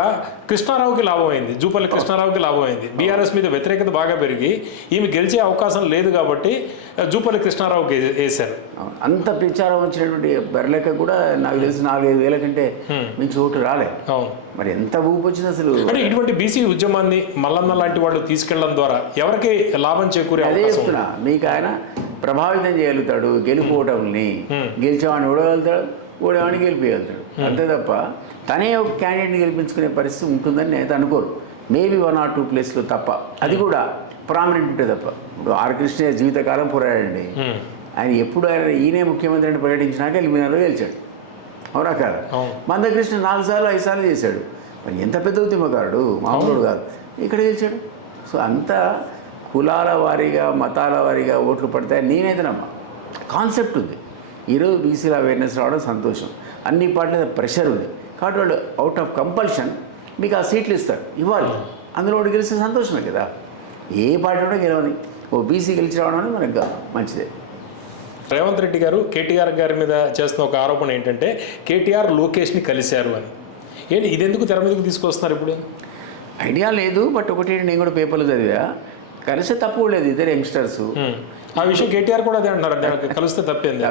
కృష్ణారావుకి లాభం అయింది, జూపల్లి కృష్ణారావుకి లాభం అయింది. బీఆర్ఎస్ మీద వ్యతిరేకత బాగా పెరిగి ఈమె గెలిచే అవకాశం లేదు కాబట్టి జూపల్లి కృష్ణారావుకి వేశారు. అంత ప్రచారం వచ్చినటువంటి బర్రెలెక్క కూడా నాకు తెలిసి 4-5 వేల కంటే మీకు చోటు రాలే. అవును, మరి ఎంత ఊపు వచ్చింది అసలు. అంటే ఇటువంటి బీసీ ఉద్యమాన్ని మల్లన్న లాంటి వాళ్ళు తీసుకెళ్లడం ద్వారా ఎవరికి లాభం చేకూరే అదే అవకాశం చెప్తున్నా, మీకు ఆయన ప్రభావితం చేయగలుగుతాడు గెలుపోవటంని. గెలిచేవాడిని ఓడగలుగుతాడు, ఓడేవాడిని గెలిపేయగలుగుతాడు. అంతే తప్ప తనే ఒక క్యాండిడేట్ని గెలిపించుకునే పరిస్థితి ఉంటుందని నేను అనుకోరు. మేబీ 1 or 2 ప్లేస్లు తప్ప, అది కూడా ప్రామినెంట్ ఉంటే తప్ప. ఇప్పుడు ఆర్ కృష్ణయ్య జీవితకాలం పోరాడండి. ఆయన ఎప్పుడు ఈయనే ముఖ్యమంత్రి అంటే పర్యటించినాక ఎలిమినాలో గెలిచాడు, అవునా కాదు? మందకృష్ణ 4 సార్లు 5 సార్లు చేశాడు. మరి ఎంత పెద్ద ఉద్యమకారుడు, మామూలు కాదు. ఇక్కడ గెలిచాడు. సో అంతా కులాల వారీగా మతాల వారీగా ఓట్లు పడతాయి నేనైతే నమ్మ. కాన్సెప్ట్ ఉంది. ఈరోజు బీసీల అవేర్నెస్ రావడం సంతోషం. అన్ని పార్టీల ప్రెషర్ ఉంది కాబట్టి వాళ్ళు అవుట్ ఆఫ్ కంపల్షన్ మీకు ఆ సీట్లు ఇస్తారు, ఇవ్వాలి. అందులో ఒకటి గెలిస్తే సంతోషమే కదా. ఏ పార్టీ కూడా గెలవని, ఓ బీసీ గెలిచి రావడం అనేది మనకు మంచిదే. రేవంత్ రెడ్డి గారు కేటీఆర్ గారి మీద చేస్తున్న ఒక ఆరోపణ ఏంటంటే కేటీఆర్ లోకేష్ని కలిశారు అని. ఏంటి ఇది ఎందుకు తెర మీదకి తీసుకొస్తున్నారు ఇప్పుడు? ఐడియా లేదు, బట్ ఒకటి నేను కూడా పేపర్లో చదివా, కలిస్తే తప్పు లేదు. ఇద్దరు యంగ్స్టర్స్. ఆ విషయం కేటీఆర్ కూడా అదే అంటున్నారు, కలిస్తే తప్పేంది,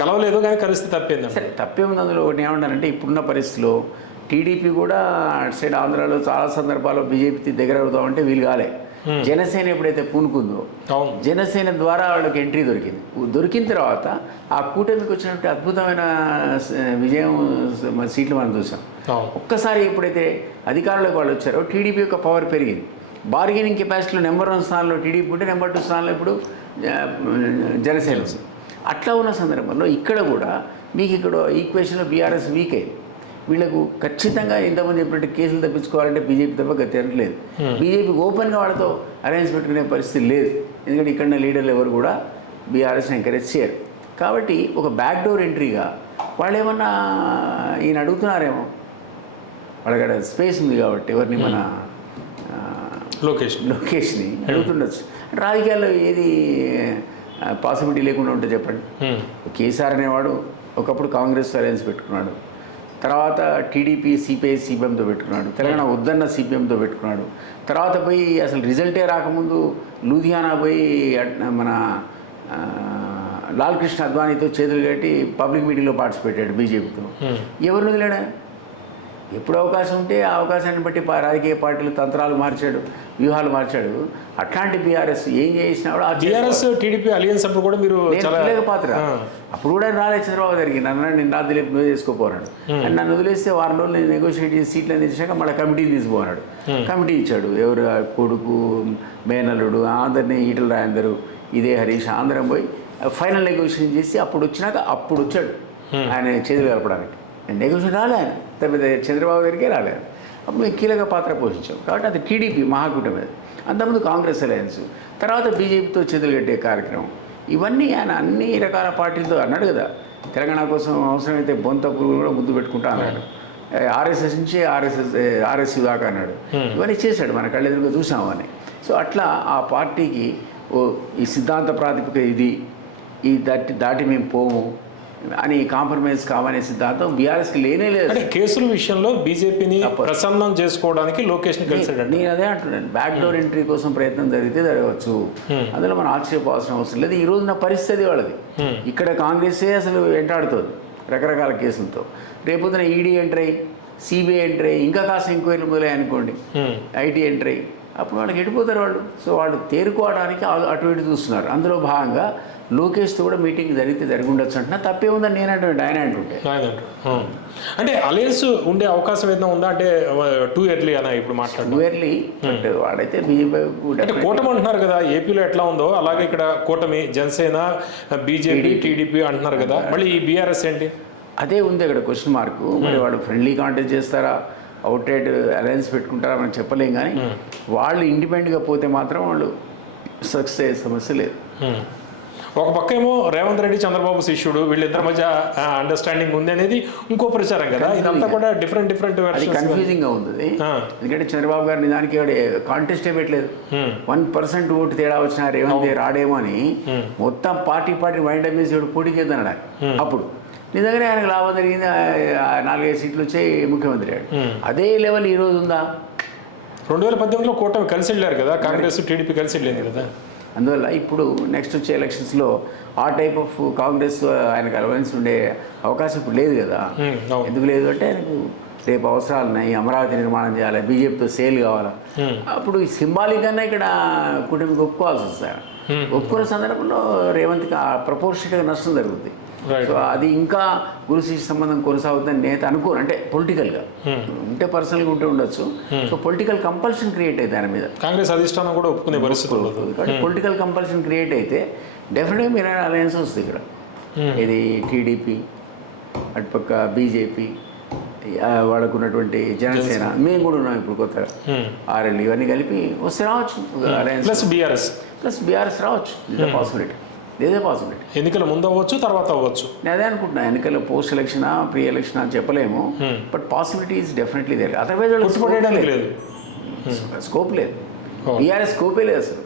కలవలేదు కానీ కలిస్తే తప్పేంది. సరే తప్పేముంది అందులో. ఒకటి ఏమంటారంటే ఇప్పుడున్న పరిస్థితిలో టీడీపీ కూడా అటు సైడ్ ఆంధ్రాలో చాలా సందర్భాల్లో బీజేపీ దగ్గర అవుతామంటే వీలు కాలే. జనసేన ఎప్పుడైతే పూనుకుందో జనసేన ద్వారా వాళ్ళకి ఎంట్రీ దొరికింది. దొరికిన తర్వాత ఆ కూటమికి వచ్చినట్టు అద్భుతమైన విజయం సీట్లు మనం చూసాం. ఒక్కసారి ఎప్పుడైతే అధికారంలోకి వాళ్ళు వచ్చారో టీడీపీ యొక్క పవర్ పెరిగింది. బార్గెనింగ్ కెపాసిటీలో నెంబర్ 1 స్థానంలో టీడీపీ ఉంటే నెంబర్ 2 స్థానంలో ఇప్పుడు జనసేన ఉంది. అట్లా ఉన్న సందర్భంలో ఇక్కడ కూడా మీకు ఇక్కడ ఈక్వేషన్లో బీఆర్ఎస్ వీక్ అయింది. వీళ్ళకు ఖచ్చితంగా ఇంతమంది చెప్పినట్టు కేసులు తప్పించుకోవాలంటే బీజేపీ తప్ప గతి అనట్లేదు. బీజేపీ ఓపెన్గా వాళ్ళతో అలయన్స్ పెట్టుకునే పరిస్థితి లేదు. ఎందుకంటే ఇక్కడ లీడర్లు ఎవరు కూడా బీఆర్ఎస్ని ఎంకరేజ్ చేయరు. కాబట్టి ఒక బ్యాక్డోర్ ఎంట్రీగా వాళ్ళు ఏమన్నా ఈయన అడుగుతున్నారేమో, వాళ్ళకి స్పేస్ ఉంది కాబట్టి ఎవరిని మన లోకేష్ని అడుగుతుండొచ్చు. రాజకీయాల్లో ఏది పాసిబిలిటీ లేకుండా ఉంటే చెప్పండి. కేసీఆర్ అనేవాడు ఒకప్పుడు కాంగ్రెస్ అలయన్స్ పెట్టుకున్నాడు, తర్వాత టీడీపీ సిపిఐ సిపిఎంతో పెట్టుకున్నాడు, తెలంగాణ వద్దన్న సిపిఎంతో పెట్టుకున్నాడు, తర్వాత పోయి అసలు రిజల్టే రాకముందు లూధియానా పోయి మన లాల్ కృష్ణ అద్వానీతో చేతులు కట్టి పబ్లిక్ మీటింగ్లో పార్టిసిపేట్ అయ్యాడు బీజేపీతో. ఎవరిని వదిలాడా? ఎప్పుడు అవకాశం ఉంటే ఆ అవకాశాన్ని బట్టి రాజకీయ పార్టీలు తంత్రాలు మార్చాడు, వ్యూహాలు మార్చాడు. అట్లాంటి బీఆర్ఎస్ ఏం చేసినా కూడా బీఆర్ఎస్ టీడీపీ అలియన్స్ అప్పుడు కూడా మీరు కీలక పాత్ర. అప్పుడు కూడా రాలే చంద్రబాబు గారికి, నేను నా దిలీప్ నువ్వు చేసుకోపోరాడు అండ్ నన్ను వదిలేస్తే 6 రోజులు నేను నెగోషియేట్ చేసి సీట్లు అందించాక మళ్ళీ కమిటీని తీసుకుపోన్నాడు. కమిటీ ఇచ్చాడు. ఎవరు కొడుకు మేనల్లుడు అందరినీ ఈటల రాయందరు ఇదే హరీష్ ఆంధ్రం పోయి ఫైనల్ నెగోషియేషన్ చేసి అప్పుడు వచ్చాడు ఆయన చేతులు కలపడానికి. నెగోషియేషన్ రాలే ఆయన, తప్పితే చంద్రబాబు గారికే రాలేదు. అప్పుడు మేము కీలక పాత్ర పోషించాం. కాబట్టి అది టీడీపీ మహాకూటమి. అంతకుముందు కాంగ్రెస్ అలయన్స్, తర్వాత బీజేపీతో చేతులు కట్టే కార్యక్రమం. ఇవన్నీ ఆయన అన్ని రకాల పార్టీలతో అన్నాడు కదా. తెలంగాణ కోసం అవసరమైతే బొంత పురుగులు కూడా ముద్దు పెట్టుకుంటా అన్నాడు. ఆర్ఎస్ఎస్ నుంచి ఆర్ఎస్యు దాకా అన్నాడు. ఇవన్నీ చేశాడు, మన కళ్ళెదురుగా చూసాము అని. సో అట్లా ఆ పార్టీకి ఈ సిద్ధాంత ప్రాతిపదిక ఇది, ఈ దాటి మేము పోము అని కాంప్రమైజ్ కావనే సిద్ధాంతం బీఆర్ఎస్కి లేనే లేదు. అంటే కేసుల విషయంలో బీజేపీని ప్రసన్నం చేసుకోవడానికి లోకేష్ని కలిసాడు. నేను అదే అంటున్నాను, బ్యాక్డోర్ ఎంట్రీ కోసం ప్రయత్నం జరిగితే జరగవచ్చు. అందులో మనం ఆశ్చర్యపోవాల్సిన అవసరం లేదు. ఈ రోజున పరిస్థితి వాళ్ళది. ఇక్కడ కాంగ్రెసే అసలు వెంటాడుతుంది రకరకాల కేసులతో. రేపొద్దున ఈడీ ఎంట్రీ, సిబిఐ ఎంట్రీ, ఇంకా కాస్త ఎంక్వైరీలు మొదలయ్యాయి అనుకోండి, ఐటీ ఎంట్రీ, అప్పుడు వాళ్ళకి ఎడిపోతారు వాళ్ళు. సో వాళ్ళు తేరుకోవడానికి అటు ఇటు చూస్తున్నారు. అందులో భాగంగా లోకేష్తో కూడా మీటింగ్ జరిగి ఉండొచ్చు అంటున్నా తప్పే ఉందని నేను అంటుంటే ఆయన అంటుంటే. అంటే అలయన్స్ ఉండే అవకాశం ఏదైనా ఉందా? అంటే టూ ఇయర్లీ అన్న ఇప్పుడు మాట్లాడు. టూ ఇయర్లీ బట్ వాడైతే బీజేపీ అంటే కూటమి అంటున్నారు కదా, ఏపీలో ఎట్లా ఉందో అలాగే ఇక్కడ కూటమి జనసేన బీజేపీ టీడీపీ అంటున్నారు కదా, మళ్ళీ ఈ బీఆర్ఎస్ ఏంటి? అదే ఉంది అక్కడ క్వశ్చన్ మార్కు. మరి వాళ్ళు ఫ్రెండ్లీ కాంటాక్ట్ చేస్తారా, అవుట్ రైట్ అలయన్స్ పెట్టుకుంటారా మనం చెప్పలేం. కానీ వాళ్ళు ఇండిపెండెంట్గా పోతే మాత్రం వాళ్ళు సక్సెస్ అయ్యే సమస్య లేదు. ఒక పక్క ఏమో రేవంత్ రెడ్డి చంద్రబాబు శిష్యుడు వీళ్ళిద్దరి మధ్య అండర్స్టాండింగ్ ఉంది అనేది ఇంకో ప్రచారం కదా, ఇదంతా కూడా డిఫరెంట్ అది కన్ఫ్యూజింగ్ గా ఉంది. ఎందుకంటే చంద్రబాబు గారు నిజానికి కాంటెస్టే పెట్టలేదు. 1% ఓటు తేడా వచ్చిన రేవంత్ రాడేమో అని మొత్తం పార్టీ వైండప్ చేసి పోటీ చేద్దాడు. అప్పుడు నిజంగానే ఆయనకు లాభం జరిగింది, 4-5 సీట్లు వచ్చాయి, ముఖ్యమంత్రి అయ్యాడు. అదే లెవెల్ ఈ రోజు ఉందా? 2018లో కూటమి కలిసి వెళ్ళారు కదా, కాంగ్రెస్ టీడీపీ కలిసి వెళ్ళింది కదా. అందువల్ల ఇప్పుడు నెక్స్ట్ వచ్చే ఎలక్షన్స్లో ఆ టైప్ ఆఫ్ కాంగ్రెస్ ఆయనకు అలవెన్స్ ఉండే అవకాశం ఇప్పుడు లేదు కదా. ఎందుకు లేదు అంటే ఆయనకు రేపు అవసరాలు ఉన్నాయి, అమరావతి నిర్మాణం చేయాలి, బీజేపీతో సేల్ కావాలా. అప్పుడు సింబాలిక్ అన్నా ఇక్కడ కుటుంబకి ఒప్పుకోవాల్సి వస్తాయి. ఒప్పుకునే సందర్భంలో రేవంత్కి ప్రపోర్షనట్గా నష్టం జరుగుతుంది. సో అది ఇంకా గురు శిష్య సంబంధం కొనసాగుతుందని నేను అనుకోను. అంటే పొలిటికల్గా ఉంటే పర్సనల్గా ఉంటే ఉండొచ్చు. సో పొలిటికల్ కంపల్షన్ క్రియేట్ అయితే దాని మీద కాంగ్రెస్ అధిష్టానం కూడా ఒప్పుకునే పరిస్థితి ఉండదు. కాబట్టి పొలిటికల్ కంపల్షన్ క్రియేట్ అయితే డెఫినెట్గా మీరు అలయన్స్ వస్తుంది ఇక్కడ. ఇది టీడీపీ, అటుపక్క బీజేపీ, వాళ్ళకు ఉన్నటువంటి జనసేన, మేము కూడా ఉన్నాం ఇప్పుడు కొత్తగా ఆర్ఎల్, ఇవన్నీ కలిపి వస్తే రావచ్చు అలయన్స్. ప్లస్ బీఆర్ఎస్ రావచ్చు. ఇదే పాసిబిలిటీ. ఎన్నికల ముందు అవ్వచ్చు, తర్వాత అవ్వచ్చు. నేను అదే అనుకుంటున్నా. ఎన్నికల పోస్ట్ ఎలక్షనా ప్రీ ఎలక్షన్ అని చెప్పలేము, but possibility is definitely there. Otherwise లేదు, స్కోప్ లేదు. బీఆర్ఎస్ స్కోపే లేదు అసలు.